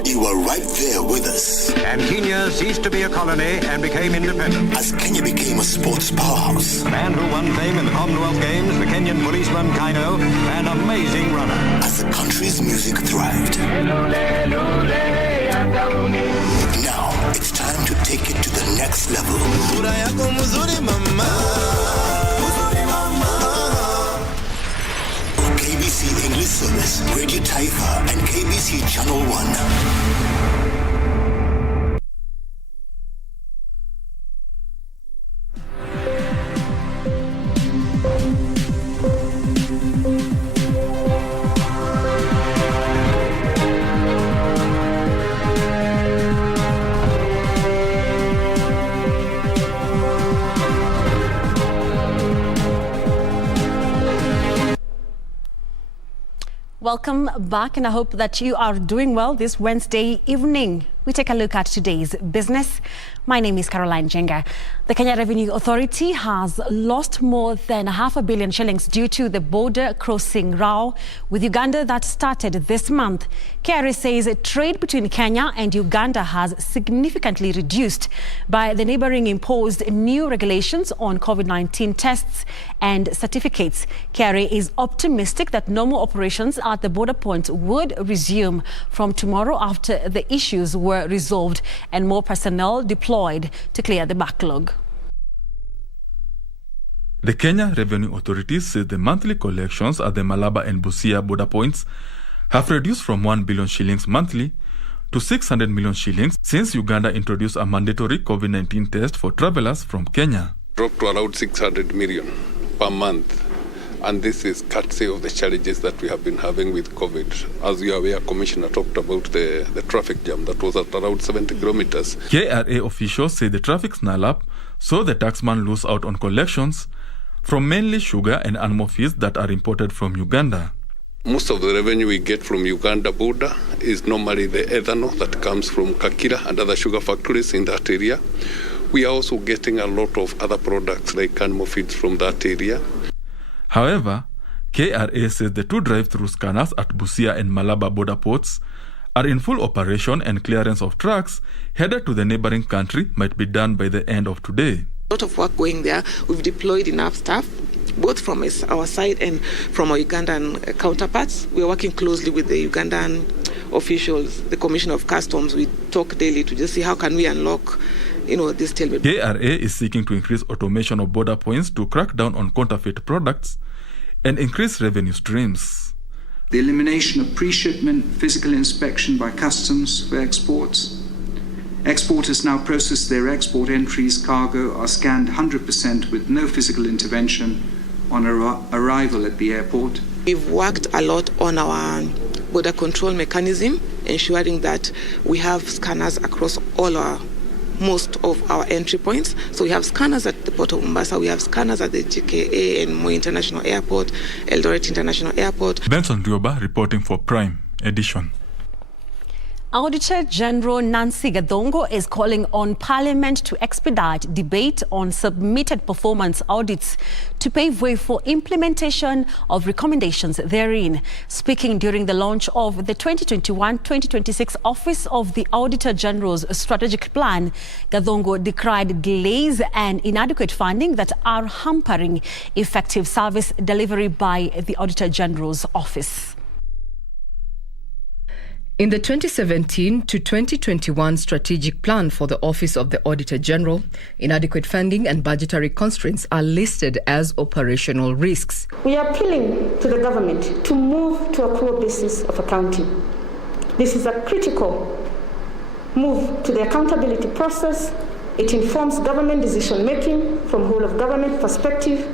You were right there with us. And Kenya ceased to be a colony and became independent. As Kenya became a sports powerhouse. The man who won fame in the Commonwealth Games, the Kenyan policeman Kaino, an amazing runner. As the country's music thrived. Now it's time to take it to the next level. KBC English Service, Radio Taifa, and KBC Channel 1. Welcome back, and I hope that you are doing well this Wednesday evening. we take a look at today's business. My name is Caroline Jenga. The Kenya Revenue Authority has lost more than $500 million shillings due to the border crossing row with Uganda that started this month. KRA says trade between Kenya and Uganda has significantly reduced by the neighboring imposed new regulations on COVID-19 tests and certificates. KRA is optimistic that normal operations at the border points would resume from tomorrow after the issues were resolved and more personnel deployed to clear the backlog. The Kenya Revenue Authority says the monthly collections at the Malaba and Busia border points have reduced from 1 billion shillings monthly to 600 million shillings since Uganda introduced a mandatory COVID-19 test for travelers from Kenya. Dropped to around 600 million per month. And this is courtesy of the challenges that we have been having with COVID. As you are aware, Commissioner talked about the traffic jam that was at around 70 kilometers. KRA officials say the traffic snarl-up saw the taxman lose out on collections from mainly sugar and animal feeds that are imported from Uganda. Most of the revenue we get from Uganda border is normally the ethanol that comes from Kakira and other sugar factories in that area. We are also getting a lot of other products like animal feeds from that area. However, KRA says the two drive-through scanners at Busia and Malaba border ports are in full operation and clearance of trucks headed to the neighboring country might be done by the end of today. A lot of work going there. We've deployed enough staff, both from our side and from our Ugandan counterparts. We are working closely with the Ugandan officials, the Commissioner of Customs. We talk daily to just see how can we unlock this tailwind. KRA is seeking to increase automation of border points to crack down on counterfeit products and increase revenue streams. The elimination of pre-shipment physical inspection by customs for exports. Exporters now process their export entries, cargo are scanned 100% with no physical intervention on arrival at the airport. We've worked a lot on our border control mechanism, ensuring that we have scanners across most of our entry points. So we have scanners at the Port of Mombasa, we have scanners at the JKA and Moi International Airport, Eldoret International Airport. Benson Rioba reporting for Prime Edition. Auditor General Nancy Gathongo is calling on Parliament to expedite debate on submitted performance audits to pave way for implementation of recommendations therein. Speaking during the launch of the 2021-2026 Office of the Auditor General's strategic plan, Gathongo decried delays and inadequate funding that are hampering effective service delivery by the Auditor General's office. In the 2017 to 2021 strategic plan for the Office of the Auditor General, inadequate funding and budgetary constraints are listed as operational risks. We are appealing to the government to move to a core basis of accounting. This is a critical move to the accountability process. It informs government decision-making from whole of government perspective.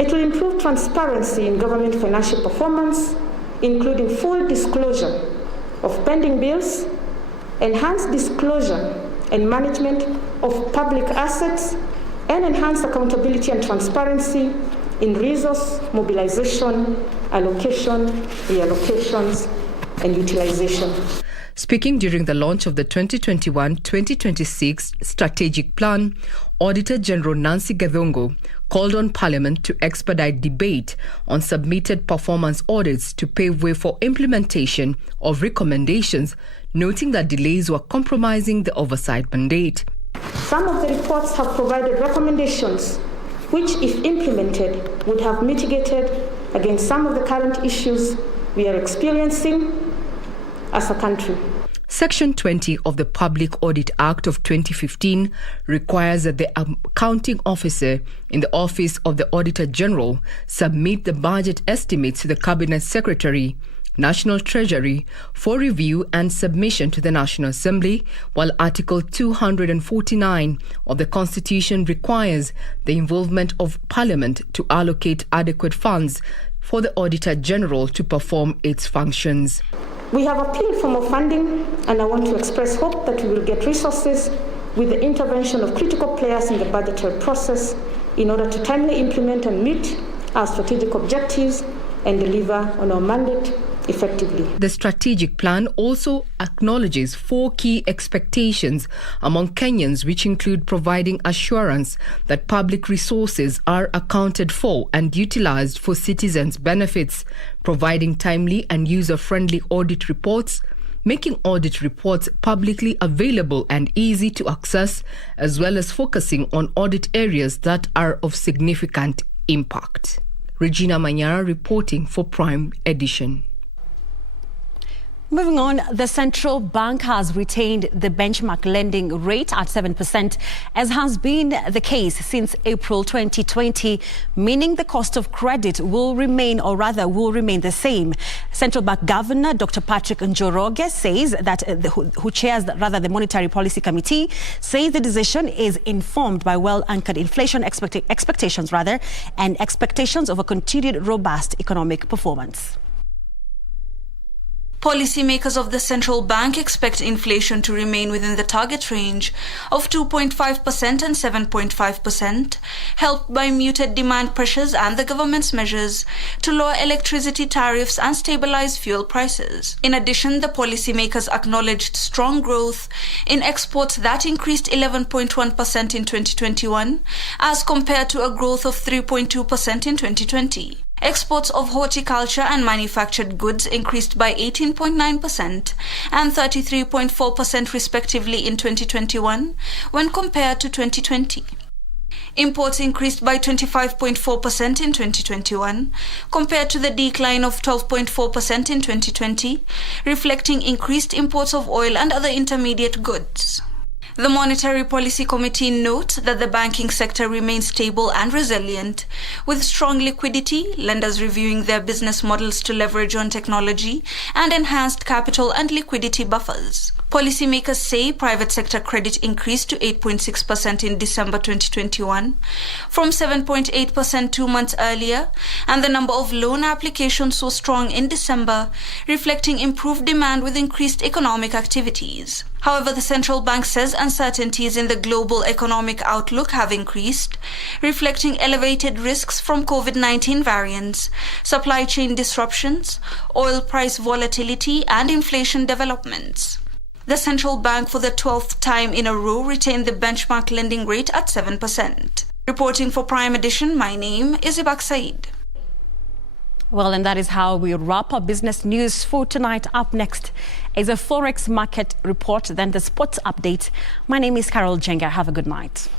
It will improve transparency in government financial performance, including full disclosure of pending bills, enhanced disclosure and management of public assets, and enhanced accountability and transparency in resource mobilization, allocation, reallocations, and utilization. Speaking during the launch of the 2021-2026 strategic plan, Auditor General Nancy Gathongo called on Parliament to expedite debate on submitted performance audits to pave way for implementation of recommendations, noting that delays were compromising the oversight mandate. Some of the reports have provided recommendations which, if implemented, would have mitigated against some of the current issues we are experiencing as a country. Section 20 of the Public Audit Act of 2015 requires that the accounting officer in the Office of the Auditor General submit the budget estimates to the Cabinet Secretary, National Treasury, for review and submission to the National Assembly, while Article 249 of the Constitution requires the involvement of Parliament to allocate adequate funds for the Auditor General to perform its functions. We have appealed for more funding, and I want to express hope that we will get resources with the intervention of critical players in the budgetary process in order to timely implement and meet our strategic objectives and deliver on our mandate effectively. The strategic plan also acknowledges 4 key expectations among Kenyans, which include providing assurance that public resources are accounted for and utilized for citizens' benefits, providing timely and user-friendly audit reports, making audit reports publicly available and easy to access, as well as focusing on audit areas that are of significant impact. Regina Manyara reporting for Prime Edition. Moving on, the central bank has retained the benchmark lending rate at 7%, as has been the case since April 2020, meaning the cost of credit will remain the same. Central Bank Governor Dr. Patrick Njoroge says that who chairs the Monetary Policy Committee, says the decision is informed by well-anchored inflation expectations and expectations of a continued robust economic performance. Policymakers of the central bank expect inflation to remain within the target range of 2.5% and 7.5%, helped by muted demand pressures and the government's measures to lower electricity tariffs and stabilize fuel prices. In addition, the policymakers acknowledged strong growth in exports that increased 11.1% in 2021 as compared to a growth of 3.2% in 2020. Exports of horticulture and manufactured goods increased by 18.9% and 33.4% respectively in 2021 when compared to 2020. Imports increased by 25.4% in 2021 compared to the decline of 12.4% in 2020, reflecting increased imports of oil and other intermediate goods. The Monetary Policy Committee notes that the banking sector remains stable and resilient, with strong liquidity, lenders reviewing their business models to leverage on technology, and enhanced capital and liquidity buffers. Policymakers say private sector credit increased to 8.6% in December 2021 from 7.8% 2 months earlier, and the number of loan applications was strong in December, reflecting improved demand with increased economic activities. However, the central bank says uncertainties in the global economic outlook have increased, reflecting elevated risks from COVID-19 variants, supply chain disruptions, oil price volatility, and inflation developments. The central bank, for the 12th time in a row, retained the benchmark lending rate at 7%. Reporting for Prime Edition, my name is Ibak Said. Well, and that is how we wrap up business news for tonight. Up next is a Forex market report, then the sports update. My name is Carol Jenga. Have a good night.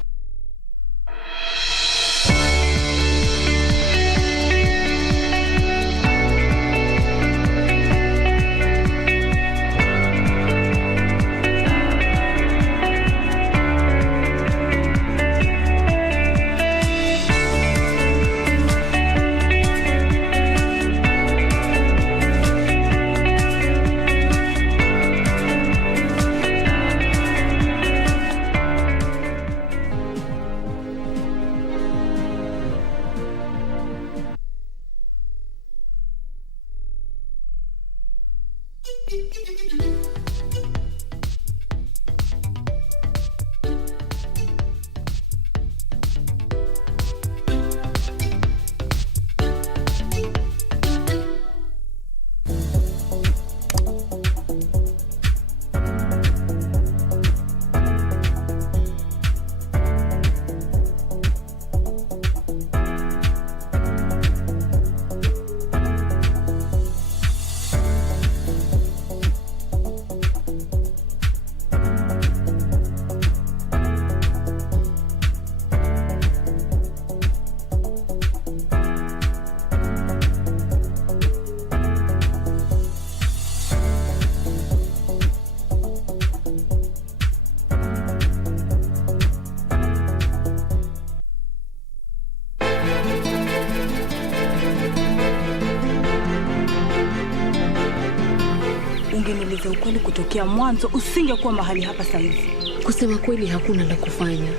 Ungenieleza ukweli kutokea mwanzo, usingekuwa mahali hapa sasa hivi. Kusema kweli hakuna la kufanya.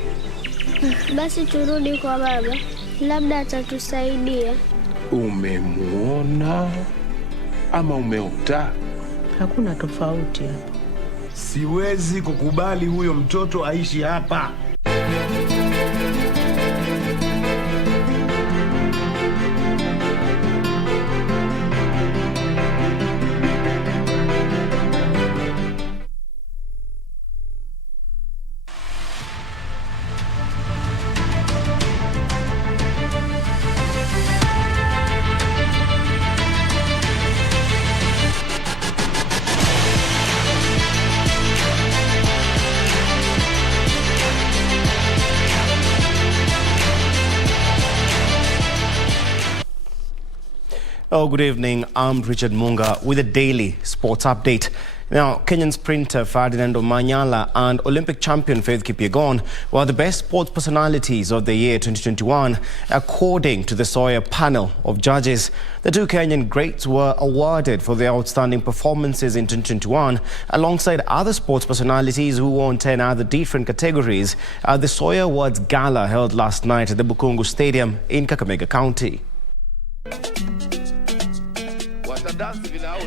Basi turudi kwa baba, labda atatusaidia. Umemuona ama umeota? Hakuna tofauti hapa. Siwezi kukubali huyo mtoto aishi hapa. Oh, good evening. I'm Richard Munga with a daily sports update. Now, Kenyan sprinter Ferdinand Omanyala and Olympic champion Faith Kipyegon were the best sports personalities of the year 2021, according to the Sawyer panel of judges. The two Kenyan greats were awarded for their outstanding performances in 2021, alongside other sports personalities who won 10 other different categories at the Sawyer Awards Gala held last night at the Bukungu Stadium in Kakamega County.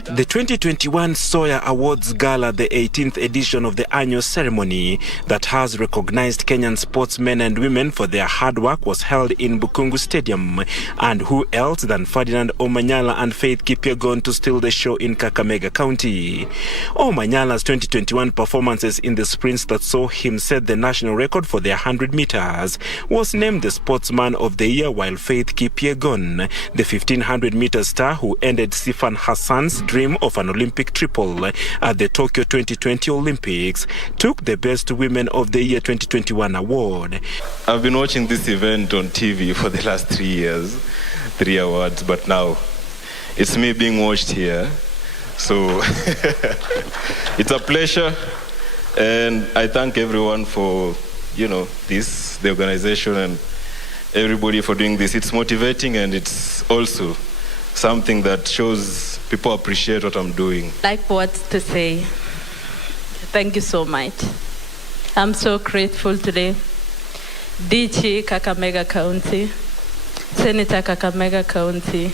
The 2021 Sawyer Awards Gala, the 18th edition of the annual ceremony that has recognized Kenyan sportsmen and women for their hard work, was held in Bukungu Stadium. And who else than Ferdinand Omanyala and Faith Kipyegon to steal the show in Kakamega County? Omanyala's 2021 performances in the sprints that saw him set the national record for their 100 meters was named the Sportsman of the Year, while Faith Kipyegon, the 1500-meter star who ended Sifan Hassan's dream of an Olympic triple at the Tokyo 2020 Olympics, took the Best Women of the Year 2021 award. I've been watching this event on TV for the last 3 years, 3 awards, but now it's me being watched here. So it's a pleasure, and I thank everyone for, the organization and everybody for doing this. It's motivating, and it's also something that shows people appreciate what I'm doing. Like what to say. Thank you so much. I'm so grateful today. DG Kakamega County, Senator Kakamega County,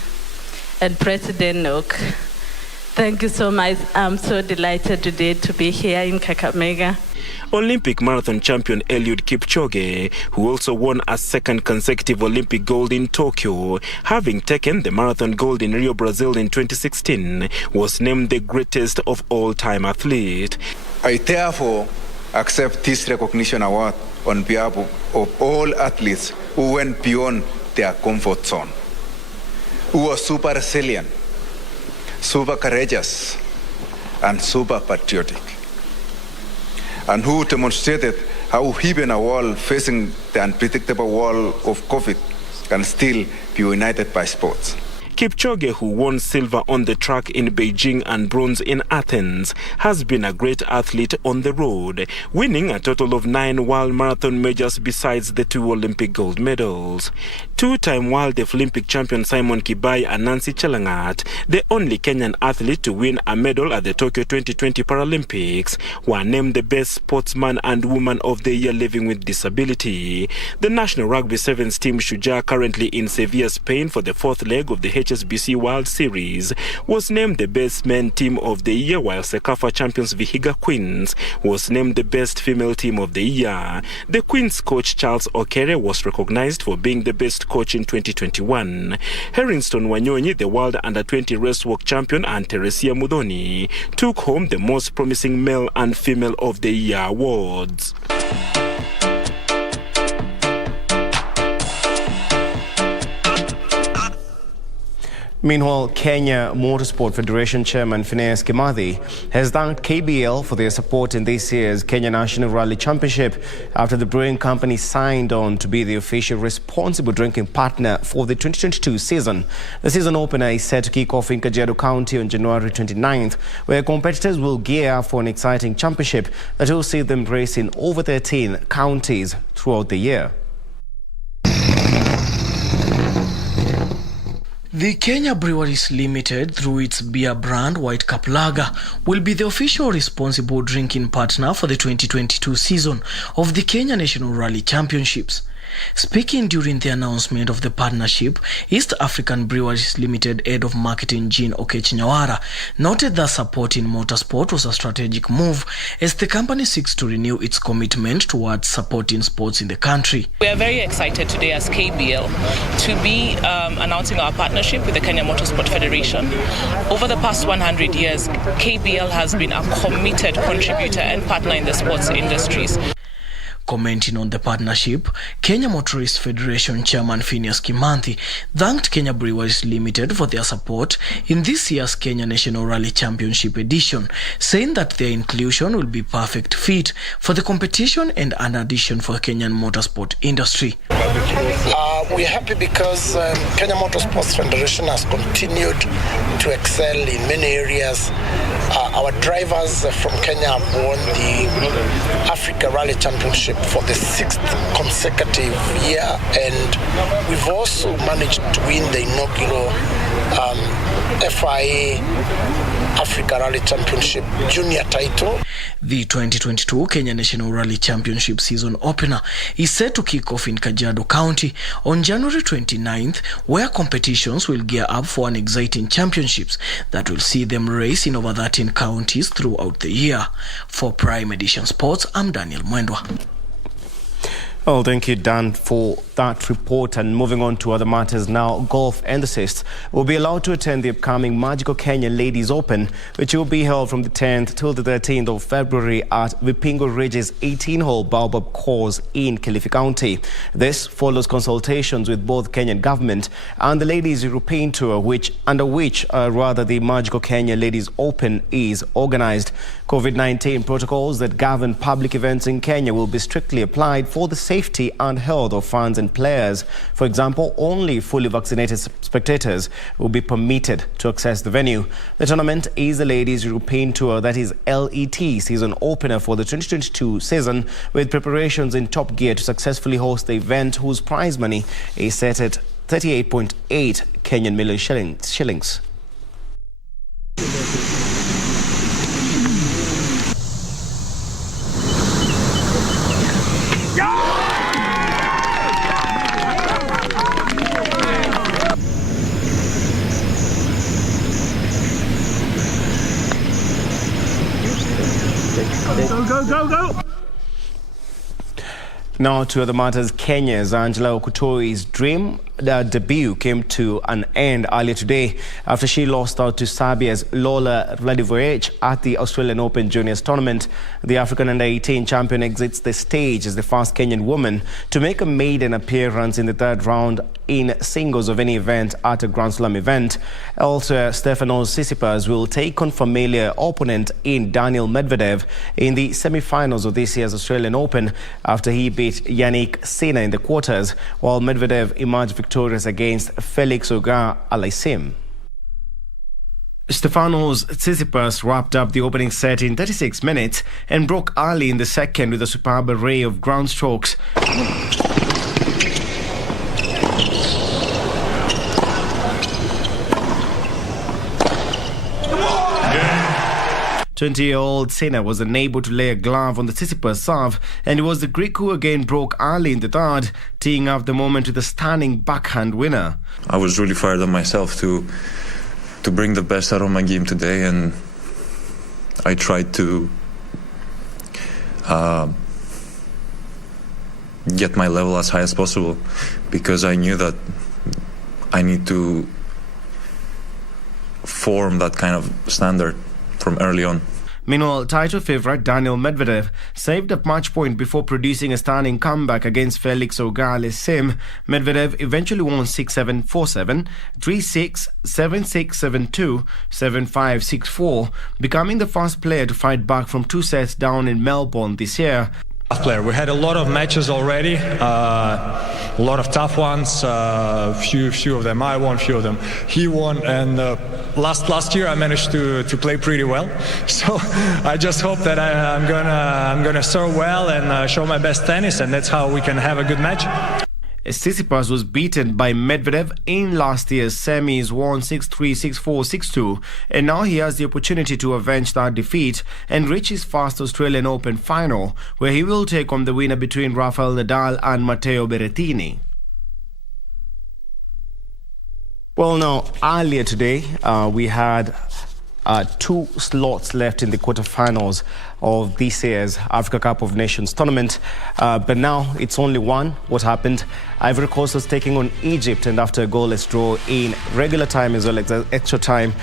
and President Nook. Thank you so much. I'm so delighted today to be here in Kakamega. Olympic marathon champion Eliud Kipchoge, who also won a second consecutive Olympic gold in Tokyo, having taken the marathon gold in Rio, Brazil in 2016, was named the greatest of all-time athlete. I therefore accept this recognition award on behalf of all athletes who went beyond their comfort zone, who were super resilient, super courageous, and super patriotic, and who demonstrated how even a world facing the unpredictable world of COVID can still be united by sports. Kipchoge, who won silver on the track in Beijing and bronze in Athens, has been a great athlete on the road, winning a total of 9 world marathon majors besides the 2 Olympic gold medals. 2-time World Olympic champion Simon Kibai and Nancy Chelangat, the only Kenyan athlete to win a medal at the Tokyo 2020 Paralympics, were named the best sportsman and woman of the year living with disability. The National Rugby Sevens team Shujaa, currently in Sevilla, Spain for the 4th leg of the HSBC World Series, was named the best men team of the year, while Sekafa champions Vihiga Queens was named the best female team of the year. The Queens coach Charles Okere was recognized for being the best coach in 2021. Heringston Wanyonyi, the world under-20 race-walk champion, and Teresia Mudhoni took home the most promising male and female of the year awards. Meanwhile, Kenya Motorsport Federation Chairman Phineas Kimathi has thanked KBL for their support in this year's Kenya National Rally Championship after the brewing company signed on to be the official responsible drinking partner for the 2022 season. The season opener is set to kick off in Kajiado County on January 29th, where competitors will gear up for an exciting championship that will see them race in over 13 counties throughout the year. The Kenya Breweries Limited, through its beer brand White Cup Lager, will be the official responsible drinking partner for the 2022 season of the Kenya National Rally Championships. Speaking during the announcement of the partnership, East African Breweries Limited head of marketing Jean Okechnyawara noted that supporting motorsport was a strategic move as the company seeks to renew its commitment towards supporting sports in the country. We are very excited today as KBL to be announcing our partnership with the Kenya Motorsport Federation. Over the past 100 years, KBL has been a committed contributor and partner in the sports industries. Commenting on the partnership, Kenya Motorist Federation Chairman Phineas Kimathi thanked Kenya Breweries Limited for their support in this year's Kenya National Rally Championship edition, saying that their inclusion will be perfect fit for the competition and an addition for Kenyan motorsport industry. We're happy because Kenya Motorsports Federation has continued to excel in many areas. Our drivers from Kenya have won the Africa Rally Championship for the 6th consecutive year, and we've also managed to win the inaugural FIA Africa Rally Championship junior title. The 2022 Kenya National Rally Championship season opener is set to kick off in Kajiado County on January 29th, where competitions will gear up for an exciting championships that will see them race in over 13 counties throughout the year. For Prime Edition Sports, I'm Daniel Mwendwa. Well, thank you, Dan, for that report. And moving on to other matters now, golf enthusiasts will be allowed to attend the upcoming Magical Kenya Ladies Open, which will be held from the 10th till the 13th of February at Vipingo Ridge's 18-hole Baobab course in Kilifi County. This follows consultations with both Kenyan government and the Ladies European Tour, under which the Magical Kenya Ladies Open is organized. COVID-19 protocols that govern public events in Kenya will be strictly applied for the safety and health of fans and players. For example, only fully vaccinated spectators will be permitted to access the venue. The tournament is the Ladies European Tour, that is LET, season opener for the 2022 season, with preparations in top gear to successfully host the event, whose prize money is set at 38.8 Kenyan million shillings. Go. Now to other matters. Kenya's Angela Okutoi's dream debut came to an end earlier today after she lost out to Serbia's Lola Vladivojevic at the Australian Open Juniors Tournament. The African Under-18 champion exits the stage as the first Kenyan woman to make a maiden appearance in the third round in singles of any event at a Grand Slam event. Also, Stefanos Tsitsipas will take on familiar opponent in Daniil Medvedev in the semi-finals of this year's Australian Open after he beat Yannick Sinner in the quarters, while Medvedev emerged victorious against Felix Auger-Aliassime. Stefanos Tsitsipas wrapped up the opening set in 36 minutes and broke early in the second with a superb array of ground strokes. 20-year-old Sinner was unable to lay a glove on the Tsitsipas serve, and it was the Greek who again broke early in the third, teeing up the moment with a stunning backhand winner. I was really fired up myself to bring the best out of my game today, and I tried to get my level as high as possible, because I knew that I need to form that kind of standard from early on. Meanwhile, title favourite Daniil Medvedev saved a match point before producing a stunning comeback against Felix Auger-Aliassime. Medvedev eventually won 6-7, 4-7, 3-6, 7-6, 7-2, 7-5, 6-4, becoming the first player to fight back from 2 sets down in Melbourne this year. Player. We had a lot of matches already, a lot of tough ones. Few of them I won, few of them he won, and last year I managed to play pretty well. So I just hope that I'm gonna serve well and show my best tennis, and that's how we can have a good match. Tsitsipas was beaten by Medvedev in last year's semis, won 6-3, 6-4, 6-2, and now he has the opportunity to avenge that defeat and reach his first Australian Open final, where he will take on the winner between Rafael Nadal and Matteo Berrettini. Well, now, earlier today, we had 2 slots left in the quarterfinals of this year's Africa Cup of Nations tournament, but now it's only one. What happened? Ivory Coast was taking on Egypt, and after a goalless draw in regular time as well as extra time,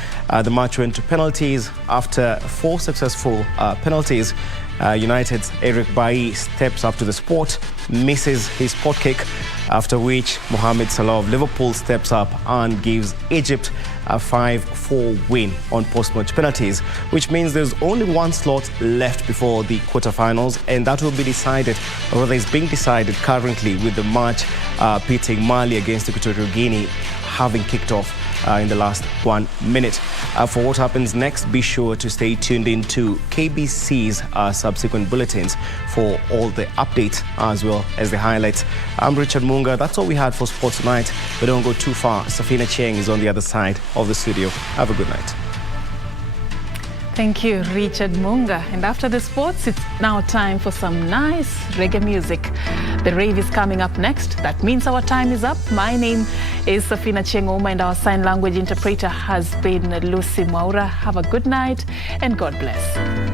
the match went to penalties. After 4 successful penalties, United's Eric Bailly steps up to the spot, misses his spot kick, after which Mohamed Salah of Liverpool steps up and gives Egypt a 5-4 win on post-match penalties, which means there's only one slot left before the quarterfinals, and that will be decided, or rather is being decided currently, with the match pitting Mali against Equatorial Guinea having kicked off in the last 1 minute. For what happens next, be sure to stay tuned into KBC's subsequent bulletins for all the updates as well as the highlights. I'm Richard Munga. That's all we had for Sports Tonight, but don't go too far. Serfine Achieng is on the other side of the studio. Have a good night. Thank you, Richard Munga. And after the sports, it's now time for some nice reggae music. The rave is coming up next. That means our time is up. My name is Serfine Achieng, and our sign language interpreter has been Lucy Maura. Have a good night and God bless.